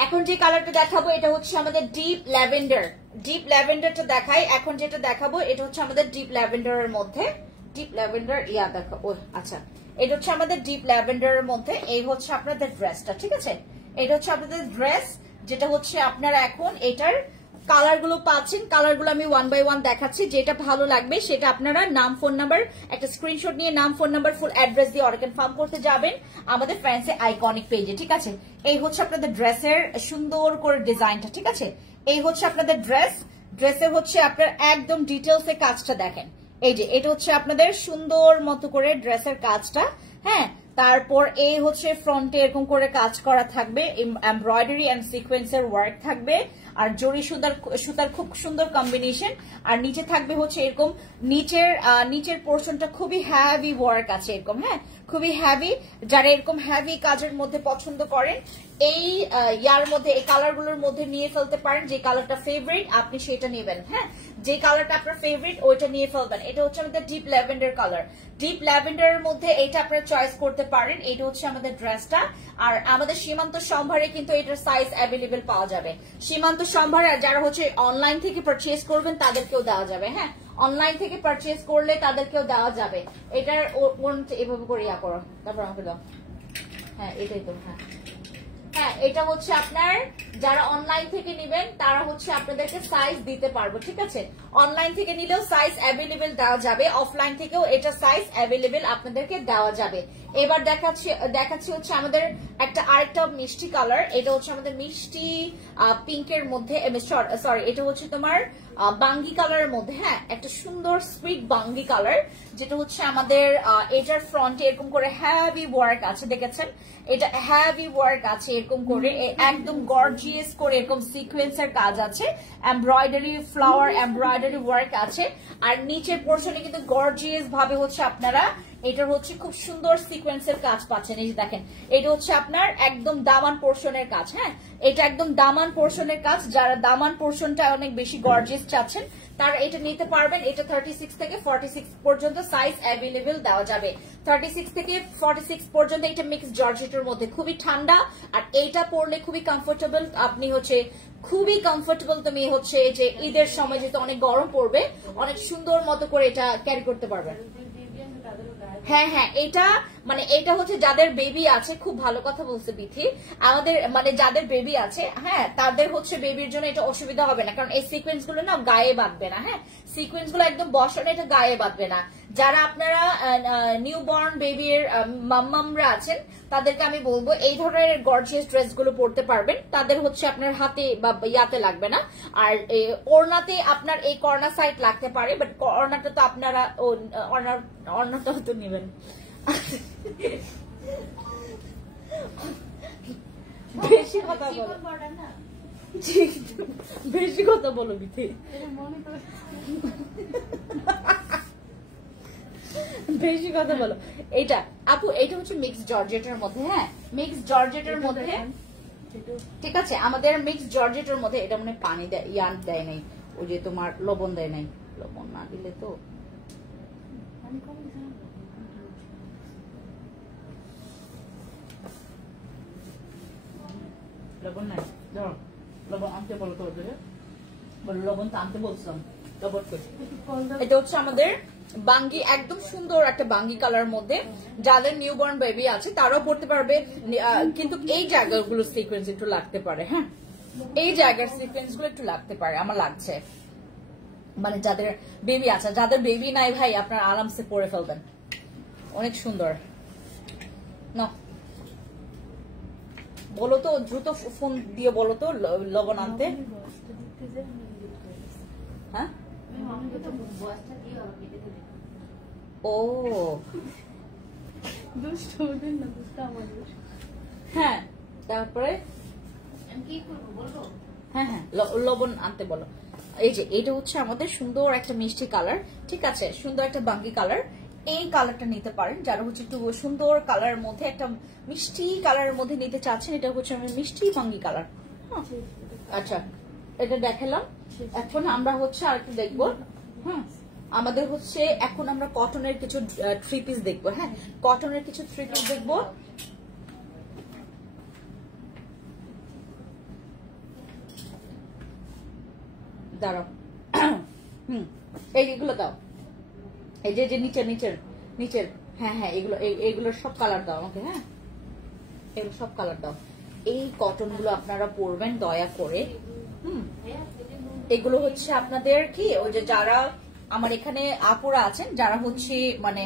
এখন যে কালারটা দেখাবো এটা হচ্ছে আমাদের ডিপ ল্যাভেন্ডার। ডিপ ল্যাভেন্ডারটা দেখাই। এখন যেটা দেখাবো এটা হচ্ছে আমাদের ডিপ ল্যাভেন্ডারের মধ্যে। ডিপ ল্যাভেন্ডার ইয়া দেখো, ও আচ্ছা, এটা হচ্ছে আমাদের ডিপ ল্যাভেন্ডারের মধ্যে। এই হচ্ছে আপনাদের ড্রেসটা, ঠিক আছে। এটা হচ্ছে আপনাদের ড্রেস, যেটা হচ্ছে আপনারা এখন এটার কালারগুলো পাচ্ছেন। কালারগুলো আমি 1 বাই 1 দেখাচ্ছি। যেটা ভালো লাগবে সেটা আপনারা নাম, ফোন নাম্বার, একটা স্ক্রিনশট নিয়ে নাম, ফোন নাম্বার, ফুল অ্যাড্রেস দিয়ে অর্ডার কনফার্ম করতে যাবেন আমাদের ফ্যান্সি আইকনিক পেজে, ঠিক আছে। এই হচ্ছে আপনাদের ড্রেসের সুন্দর করে ডিজাইনটা, ঠিক আছে। এই হচ্ছে আপনাদের ড্রেস। ড্রেসের হচ্ছে আপনার একদম ডিটেলসে কাজটা দেখেন। এই যে এটা হচ্ছে আপনাদের সুন্দর মতো করে ড্রেসের কাজটা। হ্যাঁ, তারপর এই হচ্ছে ফ্রন্টে এরকম করে কাজ করা থাকবে, এমব্রয়ডারি এন্ড সিকোয়েন্সের ওয়ার্ক থাকবে, আর জরি সুতার খুব সুন্দর কম্বিনেশন। আর নিচে থাকবে হচ্ছে এরকম নিচের পোর্শনটা খুবই হ্যাভি ওয়ার্ক আছে এরকম, হ্যাঁ খুবই হ্যাভি। যারা এরকম হ্যাভি কাজের মধ্যে পছন্দ করেন এই ইয়ার মধ্যে এই কালারগুলোর মধ্যে নিয়ে ফেলতে পারেন। যে কালারটা ফেভারিট আপনি সেটা নেবেন, হ্যাঁ যে কালারটা আপনার ফেভারিট ওইটা নিয়ে ফেলবেন। এটা হচ্ছে আমাদের ডিপ ল্যাভেন্ডার কালার, ডিপ ল্যাভেন্ডারের মধ্যে এটা আপনারা চয়েস করতে পারেন। এটা হচ্ছে আমাদের ড্রেসটা। আর আমাদের সীমান্ত সম্ভারে কিন্তু এটার সাইজ অ্যাভেলেবেল পাওয়া যাবে। সীমান্ত সম্ভারে যারা হচ্ছে অনলাইন থেকে পারচেজ করবেন তাদেরকেও দেওয়া যাবে, হ্যাঁ অনলাইন থেকে পারচেজ করলে তাদেরকেও দেওয়া যাবে। এটার এভাবে করে ইয়া করো, তারপর আমাকে দাও। হ্যাঁ এটাই তো, হ্যাঁ হ্যাঁ এটা হচ্ছে আপনার যারা অনলাইন থেকে নেবেন তারা হচ্ছে আপনাদেরকে সাইজ দিতে পারবো, ঠিক আছে। অনলাইন থেকে নিলেও সাইজ অ্যাভেলেবেল দেওয়া যাবে, অফলাইন থেকেও এটা সাইজ অ্যাভেলেবেল আপনাদেরকে দেওয়া যাবে। এবার দেখাচ্ছি হচ্ছে আমাদের আরেকটা মিষ্টি কালার। এটা হচ্ছে আমাদের মিষ্টি পিঙ্কের মধ্যে, সরি এটা হচ্ছে তোমার বাঙ্গি কালারের মধ্যে, হ্যাঁ একটা সুন্দর সুইট বাঙ্গি কালার, যেটা হচ্ছে আমাদের এটার ফ্রন্টে এরকম করে হ্যাভি ওয়ার্ক আছে, দেখেছেন এটা হ্যাভি ওয়ার্ক আছে এরকম করে, একদম গর্জিয়াস করে এরকম সিকোয়েন্সের কাজ আছে, এমব্রয়ডারি ফ্লাওয়ার এমব্রয়ডারি ওয়ার্ক আছে। আর নিচের পোর্শনে কিন্তু গর্জিয়াস ভাবে হচ্ছে আপনারা এটার হচ্ছে খুব সুন্দর সিকোয়েন্সের কাজ পাচ্ছেন। এই যে দেখেন এটা হচ্ছে আপনার একদম দামান পোর্শনের কাজ, হ্যাঁ এটা একদম দামান পোর্শনের কাজ। যারা দামান পোর্শনটা অনেক বেশি গর্জিয়াস চাচ্ছেন তারা এটা নিতে পারবেন। এটা 36 থেকে 46 পর্যন্ত সাইজ অ্যাভেলেবেল দেওয়া যাবে। 36 থেকে 46 পর্যন্ত এটা মিক্স জর্জেটের মধ্যে, খুবই ঠান্ডা আর এইটা পরলে খুবই কমফোর্টেবল। আপনি হচ্ছে খুবই কমফোর্টেবল, তুমি হচ্ছে যে ঈদের সময় যেহেতু অনেক গরম পড়বে অনেক সুন্দর মতো করে এটা ক্যারি করতে পারবেন। হ্যাঁ হ্যাঁ এটা মানে এটা হচ্ছে যাদের বেবি আছে, খুব ভালো কথা বলছে বিথি, আমাদের মানে যাদের বেবি আছে হ্যাঁ তাদের হচ্ছে বেবির জন্য এটা অসুবিধা হবে না, কারণ এই সিকোয়েন্স গুলো না গায়ে বাঁধবে না, হ্যাঁ সিকোয়েন্স গুলো একদম বসানো, এটা গায়ে বাঁধবে না। যারা আপনারা নিউ বর্ন বেবির মাম্মামরা আছেন তাদেরকে আমি বলবো এই ধরনের গর্জিয়াস ড্রেস গুলো পরতে পারবেন, তাদের হচ্ছে আপনার হাতে বা ইয়াতে লাগবে না। আর ওড়নাতে আপনার এই কর্নার সাইড লাগতে পারে, বাট কর্নারটা তো আপনারা অর্ণাটা তো নেবেন। বেশি কথা বলো, বেশি কথা বলো বিথি, বেশি কথা বলো। এটা আপু এটা হচ্ছে মিক্স জর্জেটের মধ্যে, হ্যাঁ মিক্স জর্জেটের মধ্যে, ঠিক আছে আমাদের মিক্স জর্জেটের মধ্যে। এটা মানে পানি ইয়ান দেয় নাই, ওই যে তোমার লবণ দেয় নাই, লবণ না দিলে তো লবণ নাই, ধরো লবণ আনতে বলো তো, বলো লবণ তো আনতে বলছিলাম, লবণ কই। এটা হচ্ছে আমাদের বাঙ্গি, একদম সুন্দর একটা বাঙ্গি কালার মধ্যে। যাদের নিউবর্ন বেবি আছে তারাও পড়তে পারবে, কিন্তু এই জায়গাগুলো সিকোয়েন্স একটু লাগতে পারে, হ্যাঁ এই জায়গার সিকোয়েন্স গুলো একটু লাগতে পারে আমার লাগছে, মানে যাদের বেবি আছে। যাদের বেবি নাই ভাই আপনার আরামসে পরে ফেলবেন, অনেক সুন্দর। না বলো তো দ্রুত ফোন দিয়ে বলো তো লবণ আনতে, হ্যাঁ ও হ্যাঁ তারপরে হ্যাঁ হ্যাঁ লবণ আনতে বলো। এই যে এটা হচ্ছে আমাদের সুন্দর একটা মিষ্টি কালার, ঠিক আছে সুন্দর একটা বাঙ্গি কালার। এই কালারটা নিতে পারেন যারা হচ্ছে একটু সুন্দর কালারের মধ্যে একটা মিষ্টি কালারের মধ্যে নিতে চাচ্ছেন। এটা হচ্ছে আমাদের মিষ্টি বাঙ্গি কালার। আচ্ছা এটা দেখালাম, এখন আমরা হচ্ছে আর একটু দেখবো। হ্যাঁ আমাদের হচ্ছে এখন আমরা কটনের কিছু থ্রি পিস দেখবো, হ্যাঁ কটনের কিছু থ্রি পিস দেখবো। দাঁড়াও এইগুলো দাও, এই যে নিচের নিচের নিচের, হ্যাঁ হ্যাঁ এগুলোর সব কালার দাও আমাকে, হ্যাঁ এগুলো সব কালার দাও। এই কটন গুলো আপনারা পরবেন দয়া করে। এগুলো হচ্ছে আপনাদের কি ওই যে যারা আমার এখানে আপুরা আছেন যারা হচ্ছে মানে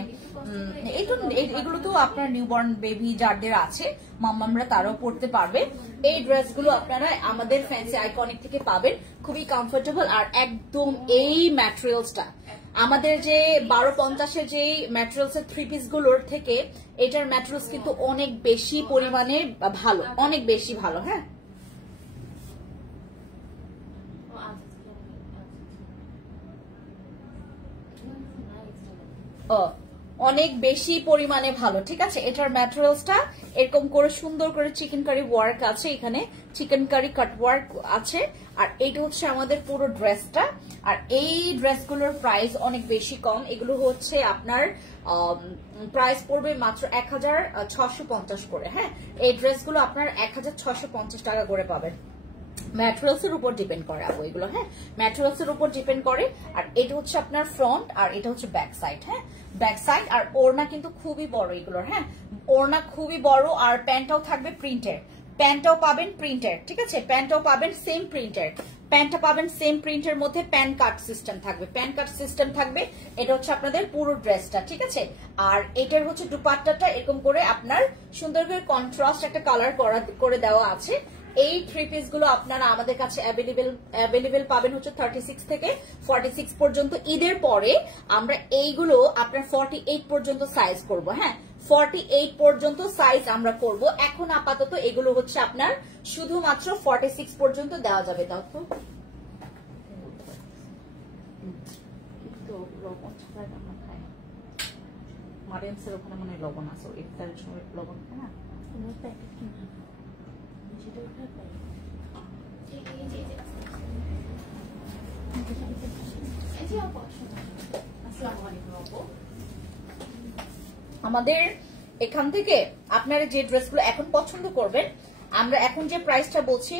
এগুলো তো আপনার নিউবর্ন বেবি যাদের আছে মাম্মামরা তারাও পড়তে পারবে। এই ড্রেসগুলো আপনারা আমাদের ফ্যান্সি আইকনিক থেকে পাবেন, খুবই কমফোর্টেবল আর একদম এই ম্যাটেরিয়ালসটা আমাদের যে 1250-এর যে ম্যাটেরিয়ালসের 3 পিস গুলোর থেকে এটার ম্যাটেরিয়ালস কিন্তু অনেক বেশি পরিমাণে ভালো, অনেক বেশি ভালো। হ্যাঁ, অনেক বেশি পরিমাণে ভালো। ঠিক আছে, এটার ম্যাটেরিয়ালসটা এরকম করে সুন্দর করে চিকেন কারি ওয়ার্ক আছে, এখানে চিকেন কারি কাট ওয়ার্ক আছে। আর এইটা হচ্ছে আমাদের পুরো ড্রেসটা। আর এই ড্রেসগুলোর প্রাইস অনেক বেশি কম, এগুলো হচ্ছে আপনার প্রাইস পড়বে মাত্র 1650 করে। হ্যাঁ, এই ড্রেসগুলো আপনার 1650 টাকা করে পাবেন। ম্যাটেরিয়ালস এর উপর ডিপেন্ড করে আপু এগুলো। হ্যাঁ, ম্যাটেরিয়ালস এর উপর ডিপেন্ড করে। আর এটা হচ্ছে আপনার ফ্রন্ট আর এটা হচ্ছে ব্যাক সাইড। হ্যাঁ, ব্যাক সাইড। আর ওড়না কিন্তু খুবই বড় এগুলোর। হ্যাঁ, ওড়না খুবই বড়। আর প্যান্টটাও থাকবে প্রিন্টের, প্যান্টটাও পাবেন প্রিন্টের। ঠিক আছে, প্যান্টটাও পাবেন সেম প্রিন্টের, প্যান্টটা পাবেন সেম প্রিন্টের মধ্যে প্যান কাট সিস্টেম থাকবে, প্যান কাট সিস্টেম থাকবে। এটা হচ্ছে আপনাদের পুরো ড্রেসটা। ঠিক আছে, আর এটার হচ্ছে দুপাট্টাটা এরকম করে আপনার সুন্দর করে কন্ট্রাস্ট একটা কালার করে দেওয়া আছে। এই 3 পিস গুলো আপনারা আমাদের কাছে অ্যাভেলেবেল পাবেন হচ্ছে 36 থেকে 46 পর্যন্ত। ঈদের পরে আমরা এইগুলো আপনার 48 পর্যন্ত সাইজ করব। হ্যাঁ, 48 পর্যন্ত সাইজ আমরা করব। এখন আপাতত এগুলো হচ্ছে আপনার শুধুমাত্র 46 পর্যন্ত দেওয়া যাবে। তাও তো লবণ ছাড়া রান্না খায়, মারিয়ামসের ওখানে মনে হয় লবণ আছে, ইফতারের সময় লবণ খায় না। আমাদের এখান থেকে আপনারা যে ড্রেসগুলো এখন পছন্দ করবেন, আমরা এখন যে প্রাইসটা বলছি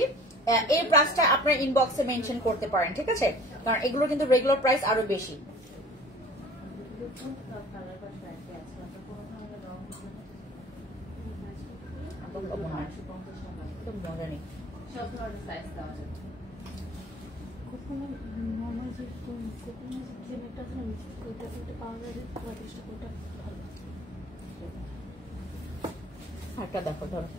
এই প্রাইসটা আপনার ইনবক্সে মেনশন করতে পারেন। ঠিক আছে, কারণ এগুলো কিন্তু রেগুলার প্রাইস আরো বেশি। মজা নেই সব ধরনের সাইজ দেওয়া যাবে। একটা দেখো, ধরো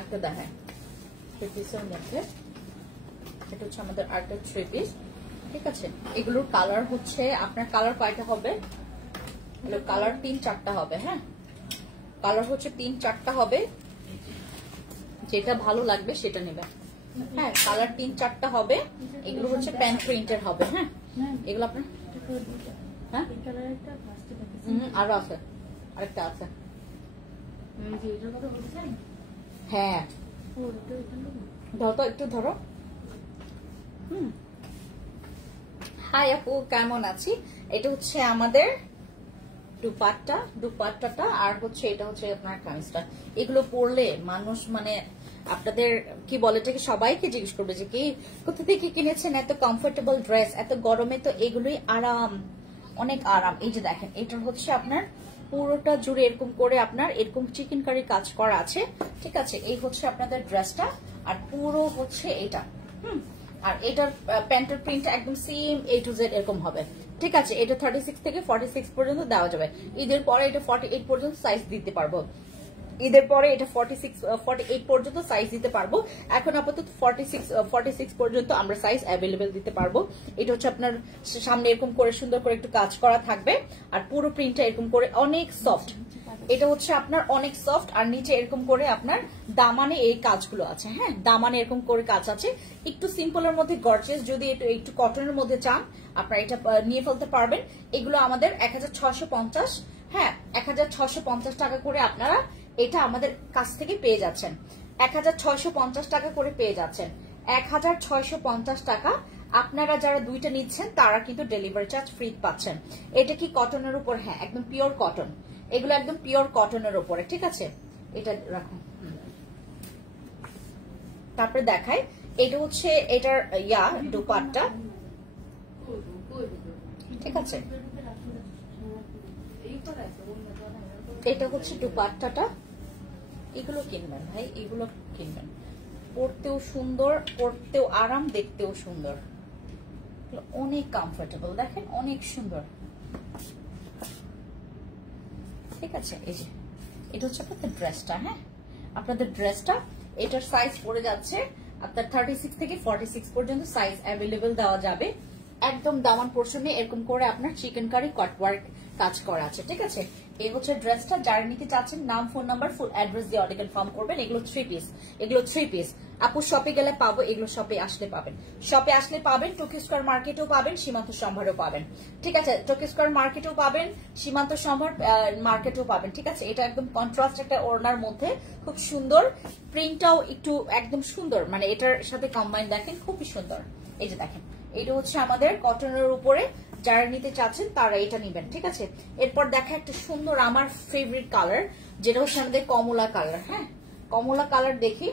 একটা দেখায় 3 পিসের মধ্যে। এটা হচ্ছে আমাদের আরেকটা 3 পিস। ঠিক আছে, এগুলোর কালার হচ্ছে আপনার কালার কয়টা হবে? কালার 3-4টা হবে। হ্যাঁ, কালার হচ্ছে 3-4টা হবে, যেটা ভালো লাগবে সেটা নেবেন। হ্যাঁ, কালার 3-4টা হবে। এগুলো হচ্ছে প্যান্ট প্রিন্টের হবে। হ্যাঁ, এগুলো আপনার হ্যাঁ আরো আছে, আরেকটা আছে। হ্যাঁ, ধরো তো একটু ধরো। হাই আপু, কেমন আছি? এটা হচ্ছে আমাদের দুপাট্টাটা আর হচ্ছে এটা হচ্ছে আপনার কামিজটা। এগুলো পরলে মানুষ মানে আপনাদের কি বলে এটাকে সবাইকে জিজ্ঞেস করবে যে কি কোথা থেকে কিনেছেন এত কমফোর্টেবল ড্রেস, এত গরমে তো এগুলোই আরাম, অনেক আরাম। এই যে দেখেন, এটার হচ্ছে আপনার পুরোটা জুড়ে এরকম করে আপনার এরকম চিকেন কারি কাজ করা আছে। ঠিক আছে, এই হচ্ছে আপনাদের ড্রেসটা। আর পুরো হচ্ছে এটা আর এটার প্যান্টের প্রিন্ট একদম সেম A to Z এরকম হবে। ঠিক আছে, এটা 36 থেকে 46 পর্যন্ত দেওয়া যাবে। ঈদের পরে এটা 48 পর্যন্ত সাইজ দিতে পারবো। ঈদের পরে এটা 48 পর্যন্ত সাইজ দিতে পারবো। এখন আপাতত 46 পর্যন্ত আমরা সাইজ অ্যাভেলেবেল দিতে পারবো। এটা হচ্ছে আপনার সামনে এরকম করে সুন্দর করে একটু কাজ করা থাকবে। আর পুরো প্রিন্টটা এরকম করে অনেক সফট। এটা হচ্ছে আপনার অনেক সফট। আর নিচে এরকম করে আপনার দামানে এই কাজগুলো আছে। হ্যাঁ, দামানে এরকম করে কাজ আছে। একটু সিম্পলের মধ্যে গর্জিয়াস যদি একটু কটনের মধ্যে চান আপনারা এটা নিয়ে ফেলতে পারবেন। এগুলো আমাদের 1650। হ্যাঁ, 1650 টাকা করে আপনারা এটা আমাদের কাছ থেকে পেয়ে যাচ্ছেন। 1650 টাকা করে পেয়ে যাচ্ছেন। 1650 টাকা আপনারা যারা দুইটা নিচ্ছেন তারা কিন্তু ডেলিভারি চার্জ ফ্রি পাচ্ছেন। এটা কি কটনের উপর? হ্যাঁ, একদম পিওর কটন। এগুলো একদম পিওর কটনের উপরে। ঠিক আছে, এটা রাখুন। তারপরে দেখাই, এটা হচ্ছে এটার দুপাট্টা। ঠিক আছে, এটা হচ্ছে দুপাট্টাটা। এগুলো কিনবেন ভাই, এগুলো কিনবেন। পরতেও সুন্দর, পরতেও আরাম, দেখতেও সুন্দর। অনেক কমফোর্টেবল, দেখেন অনেক সুন্দর। ঠিক আছে, এই যে এটা হচ্ছে আপনাদের ড্রেসটা। হ্যাঁ, আপনাদের ড্রেসটা, এটার সাইজ পড়ে যাচ্ছে আপনার 36 থেকে 46 পর্যন্ত সাইজ অ্যাভেলেবেল দেওয়া যাবে। একদম দামান পোর্শনে এরকম করে আপনার চিকেন কারি কাটওয়ার্ক কাজ করা আছে। ঠিক আছে, এই হচ্ছে ড্রেসটা। যারা নিতে চাচ্ছেন নাম, ফোন নাম্বার, ফুল অ্যাড্রেস দিয়ে অর্ডার কনফার্ম করবেন। এগুলো 3 পিস, এগুলো 3 পিস। আপু শপে গেলে পাবো, এগুলো শপে আসলে পাবেন। শপে আসলে পাবেন, টোকিও স্কয়ার মার্কেটেও পাবেন, সীমান্ত সম্ভারও পাবেন। ঠিক আছে, টোকিও স্কয়ার মার্কেটেও পাবেন, সীমান্ত সম্ভার মার্কেটেও পাবেন। ঠিক আছে, এটা একদম কন্ট্রাস্ট একটা ওড়নার মধ্যে, খুব সুন্দর। প্রিন্টটাও একটু একদম সুন্দর, মানে এটার সাথে কম্বাইন দেখেন, খুবই সুন্দর। এই যে দেখেন, এটা হচ্ছে আমাদের কটনের উপরে। যারা নিতে চাচ্ছেন তারা এটা নিবেন। ঠিক আছে, এরপর দেখা একটা সুন্দর আমার ফেভারিট কালার, যেটা হচ্ছে আমাদের কমলা কালার। হ্যাঁ, কমলা কালার দেখি।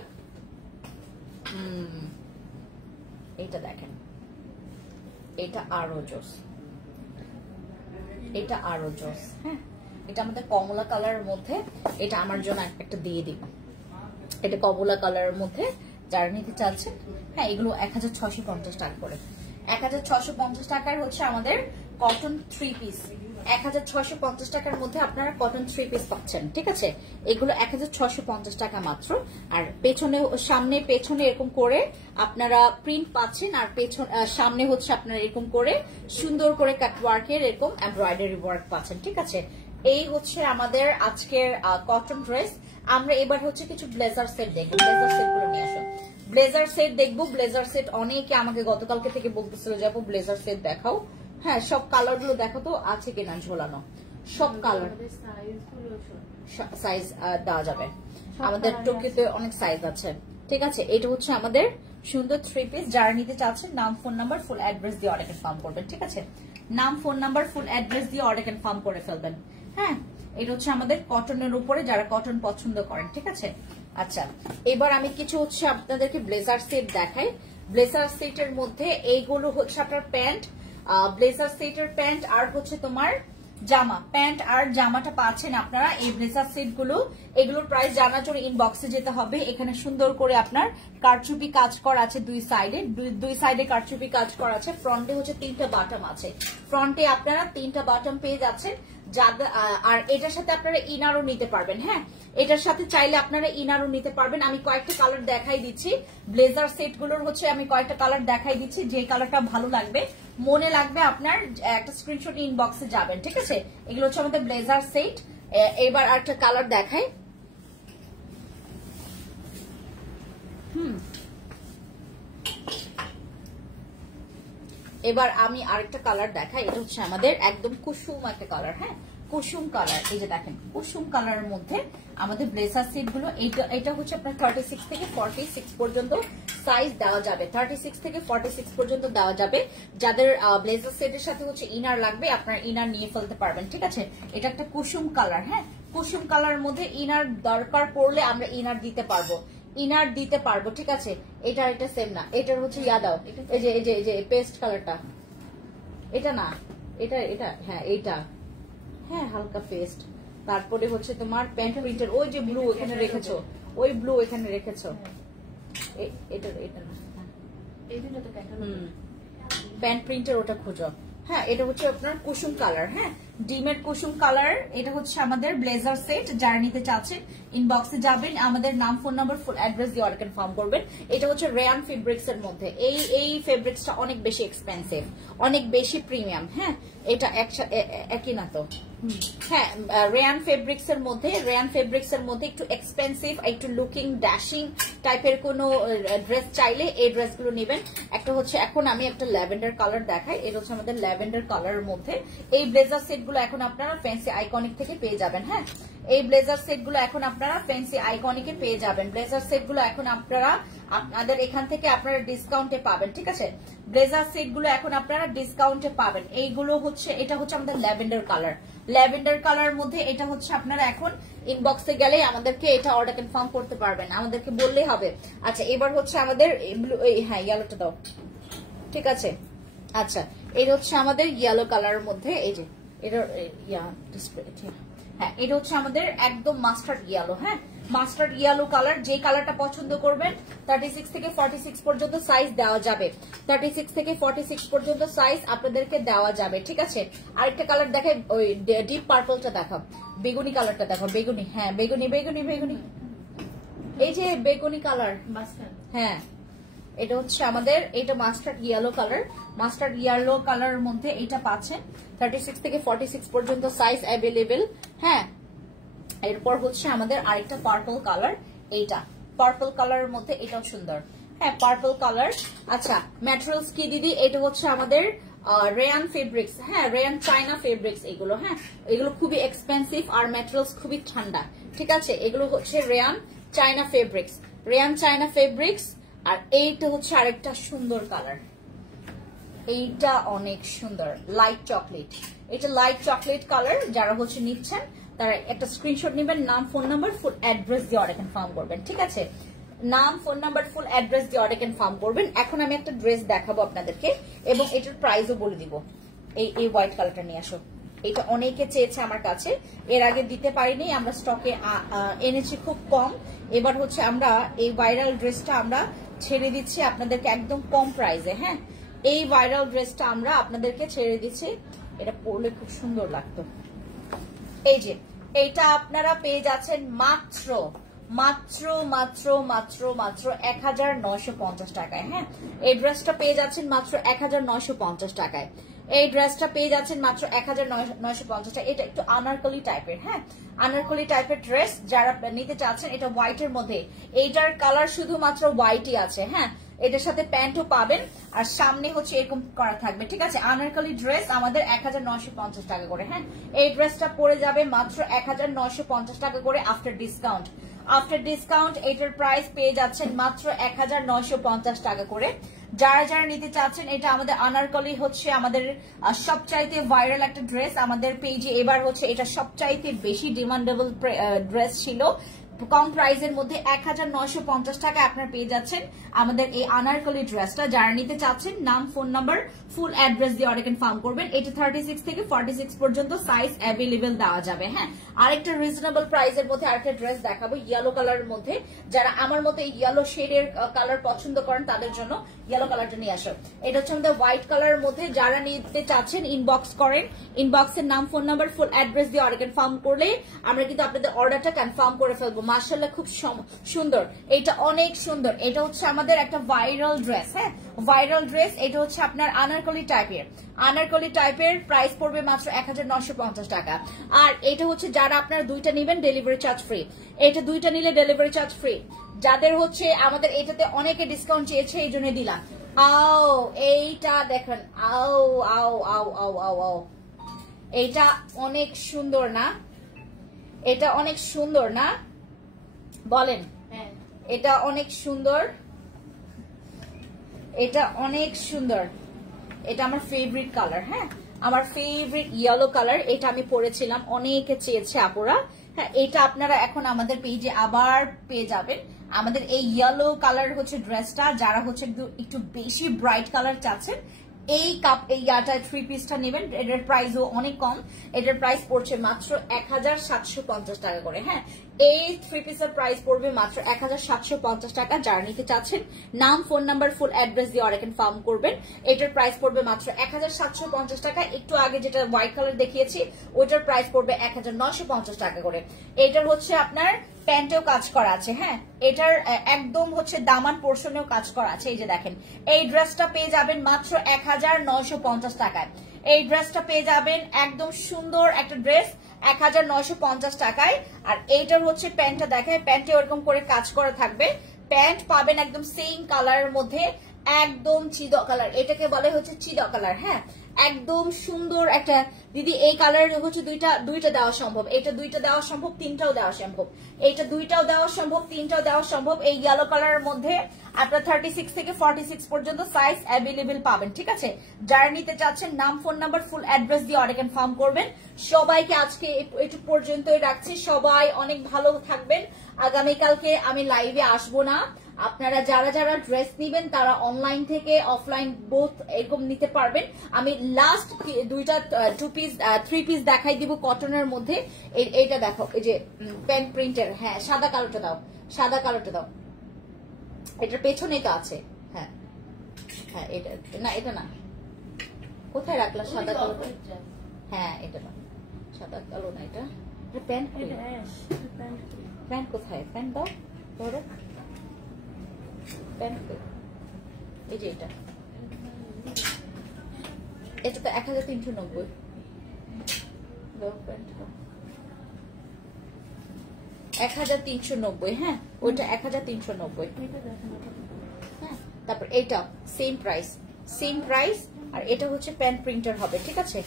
এটা দেখেন, এটা আরো জোস, এটা আরো জোস। হ্যাঁ, এটা আমাদের কমলা কালারের মধ্যে। এটা আমার জন্য একটা দিয়ে দিব। এটা কমলা কালারের মধ্যে যারা নিতে চাচ্ছেন, হ্যাঁ, এগুলো 1650 টাকা করে। 1650 টাকার হচ্ছে আমাদের কটন 3 পিস। 1650 টাকার মধ্যে আপনারা কটন 3 পিস পাচ্ছেন। ঠিক আছে, এগুলো 1650 টাকা মাত্র। আর পেছনে, সামনে পেছনে এরকম করে আপনারা প্রিন্ট পাচ্ছেন, আর সামনে হচ্ছে আপনারা এরকম করে সুন্দর করে কাটওয়ার্কের এরকম এমব্রয়ডারি ওয়ার্ক পাচ্ছেন। ঠিক আছে, এই হচ্ছে আমাদের আজকের কটন ড্রেস। আমরা এবার হচ্ছে কিছু ব্লেজার সেট দেখবো। ব্লেজার সেট গুলো নিয়ে আসুন। ব্লেজার সেট দেখবো। ব্লেজার সেট অনেকে আমাকে গতকালকে থেকে বলতেছিল যে আপু ব্লেজার সেট দেখাও। হ্যাঁ, সব কালার গুলো দেখো তো আছে কিনা ঝোলানো। সব কালার সাইজ দেওয়া যাবে, আমাদের টোকিওতে অনেক সাইজ আছে। ঠিক আছে, এটা হচ্ছে আমাদের সুন্দর 3 পিস। যারা নিতে চাচ্ছেন নাম, ফোন নাম্বার, ফুল অ্যাড্রেস দিয়ে অর্ডার কনফার্ম করবেন। ঠিক আছে, নাম, ফোন নাম্বার, ফুল অ্যাড্রেস দিয়ে অর্ডার কনফার্ম করে ফেলবেন। হ্যাঁ, এটা হচ্ছে আমাদের কটনের উপরে, যারা কটন পছন্দ করেন। ঠিক আছে, আচ্ছা এবার আমি কিছু হচ্ছে আপনাদেরকে ব্লেজার সেট দেখাই। ব্লেজার সেটের মধ্যে এইগুলো হচ্ছে আপনার প্যান্ট, ব্লেজার সেটের প্যান্ট, আর হচ্ছে তোমার জামা। প্যান্ট আর জামাটা পাচ্ছেন আপনারা এই ব্লেজার সেট গুলো। এগুলোর প্রাইস জানার জন্য ইনবক্সে যেতে হবে। এখানে সুন্দর করে আপনার কারচুপি কাজ করা আছে দুই সাইডে, দুই সাইডে কারচুপি কাজ করা আছে। ফ্রন্টে হচ্ছে 3টা বাটম আছে। ফ্রন্টে আপনারা 3টা বাটম পেয়ে যাচ্ছেন। আর এটার সাথে আপনারা ইনারও নিতে পারবেন। হ্যাঁ, এটার সাথে চাইলে আপনারা ইনারও নিতে পারবেন। আমি কয়েকটা কালার দেখাই দিচ্ছি। ব্লেজার সেট গুলোর হচ্ছে আমি কয়েকটা কালার দেখাই দিচ্ছি। যে কালারটা ভালো লাগবে, মনে লাগবে আপনার, একটা স্ক্রিনশট ইনবক্সে যাবেন। ঠিক আছে, এগুলো হচ্ছে আমাদের ব্লেজার সেট। এবার আরেকটা কালার দেখাই। এবার আমি আরেকটা কালার দেখাই। এটা হচ্ছে আমাদের একদম কুসুম একটা কালার। হ্যাঁ, কুসুম কালার। এই যে দেখেন, কুসুম কালারের মধ্যে আমাদের ব্লেজার সেট গুলো। এটা হচ্ছে আপনার 36 থেকে 46 পর্যন্ত সাইজ দেওয়া যাবে। 36 থেকে 46 পর্যন্ত দেওয়া যাবে। যাদের ব্লেজার সেটের সাথে হচ্ছে ইনার লাগবে, আপনার ইনার নিয়ে ফেলতে পারবেন। ঠিক আছে, এটা একটা কুসুম কালার। হ্যাঁ, কুসুম কালারের মধ্যে ইনার দরকার পড়লে আমরা ইনার দিতে পারবো, ইনার দিতে পারবো। ঠিক আছে, এটা সেম না, এটার হচ্ছে ইয়া দাও। এই যে পেস্ট কালারটা, এটা না, এটা হ্যাঁ, এইটা হ্যাঁ, হালকা পেস্ট। তারপরে হচ্ছে তোমার প্যান্ট প্রিন্টের ওই যে ব্লু এখানে রেখেছো, ওই ব্লু এখানে রেখেছো, এটা না, প্যান্ট প্রিন্টের ওটা খুঁজো। হ্যাঁ, এটা হচ্ছে আপনার কুসুম কালার। হ্যাঁ, ডিমের কুসুম কালার। এটা হচ্ছে আমাদের ব্লেজার সেট। যারা নিতে চাচ্ছেন ইনবক্সে যাবেন, আমাদের নাম, ফোন নাম্বার, ফুল অ্যাড্রেস দিয়ে অর্ডার কনফার্ম করবেন। এটা হচ্ছে রেয়ান ফেব্রিক্স এর মধ্যে। এই ফেব্রিক্সটা অনেক বেশি এক্সপেন্সিভ, অনেক বেশি প্রিমিয়াম। হ্যাঁ, এটা একই না তো। হ্যাঁ, রেয়ান ফেব্রিক্স এর মধ্যে একটু এক্সপেন্সিভ, একটু লুকিং ড্যাশিং টাইপের কোন ড্রেস চাইলে এই ড্রেসগুলো নেবেন। একটা হচ্ছে, এখন আমি একটা ল্যাভেন্ডার কালার দেখাই। এটা হচ্ছে আমাদের ল্যাভেন্ডার কালারের মধ্যে। এই ব্লেজার সেটগুলো এখন আপনারা ফ্যান্সি আইকনিক থেকে পেয়ে যাবেন। হ্যাঁ, এই ব্লেজার সেটগুলো এখন আপনারা ফ্যান্সি আইকনিকে পেয়ে যাবেন। ব্লেজার সেটগুলো এখন আপনারা আপনাদের এখান থেকে আপনারা ডিসকাউন্টে পাবেন। ঠিক আছে, ব্লেজার সেটগুলো এখন আপনারা ডিসকাউন্টে পাবেন। এইগুলো হচ্ছে, এটা হচ্ছে আমাদের ল্যাভেন্ডার কালার। ল্যাভেন্ডার কালার মধ্যে এটা হচ্ছে আপনারা এখন ইনবক্সে গেলে আমাদেরকে এটা অর্ডার কনফার্ম করতে পারবেন, আমাদেরকে বললেই হবে। আচ্ছা, এবার হচ্ছে আমাদের হ্যাঁ, ইয়েলোটা দাও। ঠিক আছে, আচ্ছা এটা হচ্ছে আমাদের ইয়েলো কালারের মধ্যে। এই যে এটা হ্যাঁ, এটা হচ্ছে আমাদের একদম মাস্টার্ড ইয়েলো। হ্যাঁ, মাস্টার্ড ইয়েলো কালার, যে কালারটা পছন্দ করবেন 36 থেকে 46 পর্যন্ত সাইজ দেওয়া যাবে। 36 থেকে 46 পর্যন্ত সাইজ আপনাদেরকে দেওয়া যাবে, ঠিক আছে। আরেকটা কালার দেখাই, ওই ডিপ পার্পলটা দেখাও, বেগুনি কালারটা দেখাও, বেগুনি, হ্যাঁ বেগুনি বেগুনি বেগুনি, এই যে বেগুনি কালার, হ্যাঁ এটা হচ্ছে আমাদের, এটা mustard yellow colour. Mustard yellow কালারের মধ্যে এটা পাচ্ছেন 36 থেকে 46 পর্যন্ত সাইজ অ্যাভেলেবেল, হ্যাঁ। এরপর হচ্ছে আমাদের আরেকটা পার্পল কালার, এইটা পার্পল কালারের মধ্যে, এটাও সুন্দর, হ্যাঁ পার্পল কালার। আচ্ছা ম্যাটেরিয়ালস কি দিদি? এটা হচ্ছে আমাদের রেয়ান ফেব্রিক্স, হ্যাঁ রেয়ান চায়না ফেব্রিক্স এগুলো, হ্যাঁ এগুলো খুবই এক্সপেন্সিভ আর ম্যাটেরিয়ালস খুবই ঠান্ডা, ঠিক আছে। এগুলো হচ্ছে rayon China fabrics, rayon China fabrics. আর এইটা হচ্ছে আরেকটা সুন্দর কালার, এইটা অনেক সুন্দর, লাইট চকলেট, এটা লাইট চকলেট কালার। যারা হচ্ছে নিচ্ছেন তারা একটা স্ক্রিনশট নেবেন, নাম ফোন নাম্বার ফুল অ্যাড্রেস দিয়ে অর্ডার কনফার্ম করবেন, ঠিক আছে। নাম ফোন নাম্বার ফুল অ্যাড্রেস দিয়ে অর্ডার কনফার্ম করবেন। এখন আমি একটা ড্রেস দেখাবো আপনাদেরকে এবং এটার প্রাইসও বলে দিব। এই হোয়াইট কালারটা নিয়ে আসো, এটা অনেকে চেয়েছে আমার কাছে, এর আগে দিতে পারিনি, আমরা স্টকে এনেছি খুব কম। এবার হচ্ছে আমরা এই ভাইরাল ড্রেসটা আমরা ছেড়ে দিচ্ছি আপনাদেরকে একদম কম প্রাইসে, হ্যাঁ এই ভাইরাল ড্রেসটা আমরা আপনাদেরকে ছেড়ে দিচ্ছি, এটা পরলে খুব সুন্দর লাগতো। এই যে এইটা আপনারা পেয়ে যাচ্ছেন মাত্র মাত্র মাত্র মাত্র মাত্র 1950 টাকায়, হ্যাঁ এই ড্রেসটা পেয়ে যাচ্ছেন মাত্র 1950 টাকায়। এই ড্রেসটা পেয়ে যাচ্ছেন মাত্র 1950 টাকা। এটা একটু আনারকলি টাইপের, হ্যাঁ আনারকলি টাইপের ড্রেস, যারা নিতে চাচ্ছেন এটা হোয়াইটের মধ্যে, এইটার কালার শুধুমাত্র হোয়াইটই আছে, হ্যাঁ এটার সাথে প্যান্টও পাবেন আর সামনে হচ্ছে এরকম করা থাকবে, ঠিক আছে। আনারকলি ড্রেস আমাদের 1950 টাকা করে, হ্যাঁ এই ড্রেসটা পড়ে যাবে মাত্র 1950 টাকা করে আফটার ডিসকাউন্ট। আফটার ডিসকাউন্ট এটার প্রাইস পেয়ে যাচ্ছেন মাত্র 1950 টাকা করে। যারা যারা নিতে চাচ্ছেন, এটা আমাদের আনারকলি হচ্ছে আমাদের সবচাইতে ভাইরাল একটা ড্রেস আমাদের পেজে, এবার হচ্ছে এটা সবচাইতে বেশি ডিমান্ডেবল ড্রেস ছিল। কম প্রাইসের মধ্যে 1950 টাকা আপনারা পেয়ে যাচ্ছেন আমাদের এই আনারকলি ড্রেসটা। যারা নিতে চাচ্ছেন নাম ফোন নাম্বার ফুল অ্যাড্রেস দিয়ে অর্ডার কনফার্ম করবেন। এটা 36 থেকে 46 পর্যন্ত সাইজ অ্যাভেলেবেল দেওয়া যাবে, হ্যাঁ আরেকটা রিজনেবল প্রাইসের মধ্যে আরেকটা ড্রেস দেখাবো ইয়েলো কালারের মধ্যে। যারা আমার মতো ইয়েলো শেডের কালার পছন্দ করেন তাদের জন্য ইয়েলো কালারটা নিয়ে আসো। এটা হচ্ছে আমাদের হোয়াইট কালারের মধ্যে, যারা নিতে চাচ্ছেন ইনবক্স করেন, ইনবক্সের নাম ফোন নাম্বার ফুল অ্যাড্রেস দিয়ে অর্ডার কনফার্ম করলে আমরা কিন্তু আপনাদের অর্ডারটা কনফার্ম করে ফেলবো। মাশাআল্লাহ খুব সুন্দর, এটা অনেক সুন্দর। এটা হচ্ছে আমাদের একটা ভাইরাল ড্রেস, হ্যাঁ ভাইরাল ড্রেস। এটা হচ্ছে আপনার আনারকলি টাইপের, আনারকলি টাইপের প্রাইস পড়বে মাত্র 1950 টাকা। আর এটা হচ্ছে যারা আপনারা দুইটা নেবেন ডেলিভারি চার্জ ফ্রি, এটা দুইটা নিলে ডেলিভারি চার্জ ফ্রি। যাদের হচ্ছে আমাদের এটাতে অনেকে ডিসকাউন্ট চেয়েছে এই জন্য দিলাম। আও এইটা দেখেন, আও আও আও আও আও আও, এইটা অনেক সুন্দর না? এটা অনেক সুন্দর না বলেন? হ্যাঁ এটা অনেক সুন্দর, এটা অনেক সুন্দর। এটা আমার ফেভারিট কালার, হ্যাঁ আমার ফেভারিট ইয়েলো কালার। এটা আমি পরেছিলাম, অনেকে চেয়েছে আপুরা, হ্যাঁ এটা আপনারা এখন আমাদের পেজে আবার পেয়ে যাবেন। আমাদের এই ইয়েলো কালার হচ্ছে ড্রেসটা, যারা হচ্ছে একটু বেশি ব্রাইট কালার চাচ্ছেন এই ইয়াটা থ্রি পিসটা নেবেন। এটার প্রাইসও অনেক কম, এটার প্রাইস পড়ছে মাত্র 1750 টাকা করে, হ্যাঁ এই থ্রি পিসের প্রাইস পড়বে মাত্র 1750 টাকা। যারা নিতে চাচ্ছেন নাম ফোন নাম্বার ফুল অ্যাড্রেস দিয়ে অর্ডার কনফার্ম করবেন। এটার প্রাইস পড়বে মাত্র 1750 টাকা। একটু আগে যেটা হোয়াইট কালার দেখিয়েছি ওইটার প্রাইস পড়বে 1950 টাকা করে। এটার হচ্ছে আপনার প্যান্টেও কাজ করা আছে, হ্যাঁ এটার একদম হচ্ছে দামান পোর্শনেও কাজ করা আছে। এই যে দেখেন, এই ড্রেসটা পেয়ে যাবেন মাত্র 1950 টাকায়। এই ড্রেসটা পেয়ে যাবেন একদম সুন্দর একটা ড্রেস 1950 টাকায়। আর এইটার হচ্ছে প্যান্টটা দেখায়, প্যান্টে ওরকম করে কাজ করা থাকবে। প্যান্ট পাবেন একদম সেম কালারের মধ্যে, একদম চিদা কালার, এটাকে বলে হচ্ছে চিদা কালার, হ্যাঁ একদম সুন্দর একটা। দিদি এই কালারের হচ্ছে দুইটা দেওয়া সম্ভব, এটা দুইটা দেওয়া সম্ভব, তিনটাও দেওয়া সম্ভব, এইটা দুইটাও দেওয়া সম্ভব, তিনটাও দেওয়া সম্ভব। এই ইয়েলো কালারের মধ্যে আপনার 36 থেকে 46 পর্যন্ত সাইজ অ্যাভেলেবেল পাবেন, ঠিক আছে। যারা নিতে চাচ্ছেন নাম ফোন নাম্বার ফুল অ্যাড্রেস দিয়ে অর্ডার কনফার্ম করবেন। সবাইকে আজকে একটু পর্যন্তই রাখছি, সবাই অনেক ভালো থাকবেন। আগামীকালকে আমি লাইভে আসবো না, আপনারা যারা যারা ড্রেস নিবেন তারা অনলাইন থেকে অফলাইন বোথ এরকম নিতে পারবেন। আমি লাস্ট দুইটা 3 পিস দেখাই দিব কটনের মধ্যে। এইটা দেখো, এই যে প্যান্ট প্রিন্টের, হ্যাঁ সাদা কালোটা দাও, সাদা কালোটা দাও, এটার পেছনেই তো আছে। হ্যাঁ হ্যাঁ এটা না, এটা না, কোথায় রাখলা সাদা কালোটা? হ্যাঁ এটা না, সাদা কালো না, এটা প্যান্ট। প্যান্ট কোথায়? প্যান্ট দাও, ধরো প্যান্ট। এই যে এটা, এটা তো 1390। দাও প্যান্ট, 1390। হ্যাঁ ওইটা 1390। হ্যাঁ তারপর এটা সেম প্রাইস, সেম প্রাইস। আর এটা হচ্ছে প্যান্ট প্রিন্টার হবে, ঠিক আছে?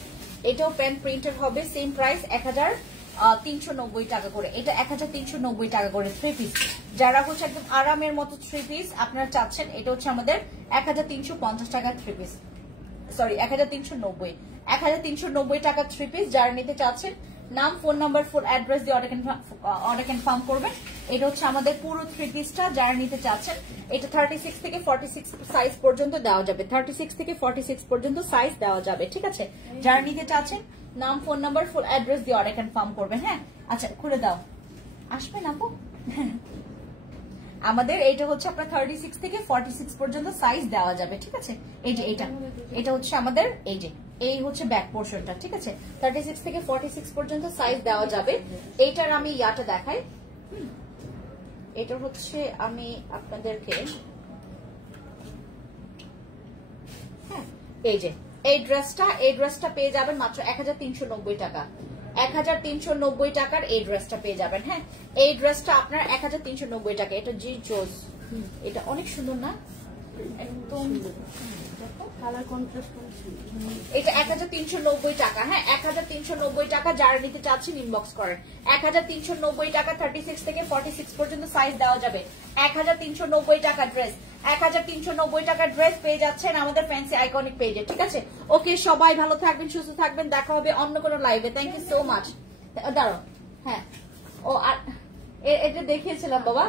এটাও প্যান্ট প্রিন্টার হবে, সেম প্রাইস 1390 টাকা করে। এটা 1390 টাকা করে 3 পিস। যারা হচ্ছে একদম আরামের মতো 3 পিস আপনারা চাচ্ছেন, এটা হচ্ছে আমাদের 1350 টাকা 3 পিস, সরি 1390, 1390 টাকা 3 পিস। যারা নিতে চাচ্ছেন নাম, ফোন নাম্বার, ফুল অ্যাড্রেস দিয়ে অর্ডার কনফার্ম করবেন। এটা হচ্ছে আমাদের পুরো 3 পিসটা যারা নিতে চাচ্ছেন। এটা 36 থেকে 46 সাইজ পর্যন্ত দেওয়া যাবে, 36 থেকে 46 পর্যন্ত সাইজ দেওয়া যাবে, ঠিক আছে? যারা নিতে চাচ্ছেন নাম, ফোন নাম্বার, ফুল অ্যাড্রেস দিয়ে অর্ডার কনফার্ম করবেন। হ্যাঁ আচ্ছা খুলে দাও, আসবেন আপু? আমাদের এইটা হচ্ছে আপনার 36 থেকে 46 পর্যন্ত সাইজ দেওয়া যাবে, ঠিক আছে? এই যে এটা হচ্ছে আমাদের, এই যে এই হচ্ছে ব্যাক পোর্শনটা, ঠিক আছে? 36 থেকে 46 পর্যন্ত সাইজ দেওয়া যাবে। এইটার আমি ইয়াটা দেখাই। এটা হচ্ছে আমি আপনাদেরকে, হ্যাঁ এই যে এই ড্রেসটা পেয়ে যাবেন মাত্র 1390 টাকা। 1390 টাকার এই ড্রেসটা পেয়ে যাবেন। হ্যাঁ এই ড্রেসটা আপনার 1390 টাকা। এটা জি জোস, এটা অনেক সুন্দর না একদম, কালার কন্ট্রাস্ট। এটা 1390 টাকা। হ্যাঁ 1390 টাকা। যারা নিতে চাচ্ছেন ইনবক্স করেন। 1390 টাকা, 36 থেকে 46 পর্যন্ত সাইজ দেওয়া যাবে। 1390 টাকা ড্রেস, 1390 টাকা ড্রেস পেয়ে যাচ্ছেন আমাদের ফ্যান্সি আইকনিক পেজে, ঠিক আছে? ওকে সবাই ভালো থাকবেন, সুস্থ থাকবেন, দেখা হবে অন্য কোনো লাইভে। Thank you so much. দাঁড়ো, হ্যাঁ ও আর এটা দেখিয়েছিলাম বাবা।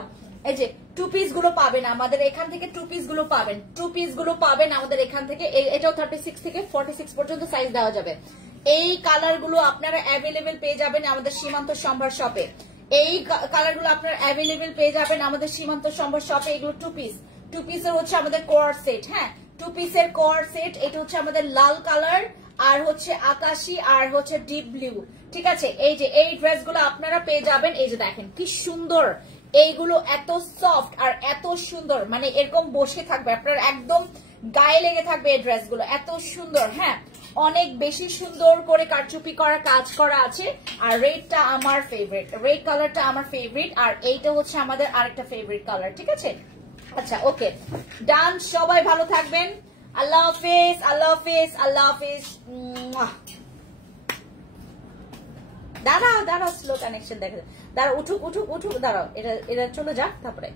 এই যে 2 পিস গুলো পাবেন আমাদের এখান থেকে, 2 পিস গুলো পাবেন, 2 পিস গুলো পাবেন আমাদের এখান থেকে। এটাও 36 থেকে 46 পর্যন্ত সাইজ দেওয়া যাবে। এই কালার গুলো আপনারা অ্যাভেলেবেল পেয়ে যাবেন আমাদের সীমান্ত সম্ভার শপে। এই কালার গুলো আপনারা অ্যাভেলেবেল পেয়ে যাবেন আমাদের সীমান্ত সম্ভার শপে। এগুলো 2 পিস, 2 পিসের হচ্ছে আমাদের কোয়ার সেট। হ্যাঁ 2 পিসের কোয়ার সেট। এটা হচ্ছে আমাদের লাল কালার, আর হচ্ছে আকাশি, আর হচ্ছে ডিপ ব্লু, ঠিক আছে? এই যে এই ড্রেসগুলো আপনারা পেয়ে যাবেন। এই যে দেখেন কি সুন্দর, এইগুলো এত সফট আর এত সুন্দর, মানে এরকম বসে থাকবে আপনার, একদম গায়ে লেগে থাকবে এই ড্রেসগুলো, এত সুন্দর। হ্যাঁ অনেক বেশি সুন্দর করে কারচুপি করা কাজ করা আছে। আর রেডটা আমার ফেভারিট, রেড কালারটা আমার ফেভারিট। আর এইটা হচ্ছে আমাদের আরেকটা ফেভারিট কালার, ঠিক আছে? আচ্ছা ওকে ডান, সবাই ভালো থাকবেন। আল্লাহ হাফেজ, আল্লাহ হাফেজ, আল্লাহ হাফেজ। দাঁড়াও স্লো কানেকশন দেখা, দাঁড়াও উঠুক, দাঁড়াও, এটা চলে যাক তারপরে।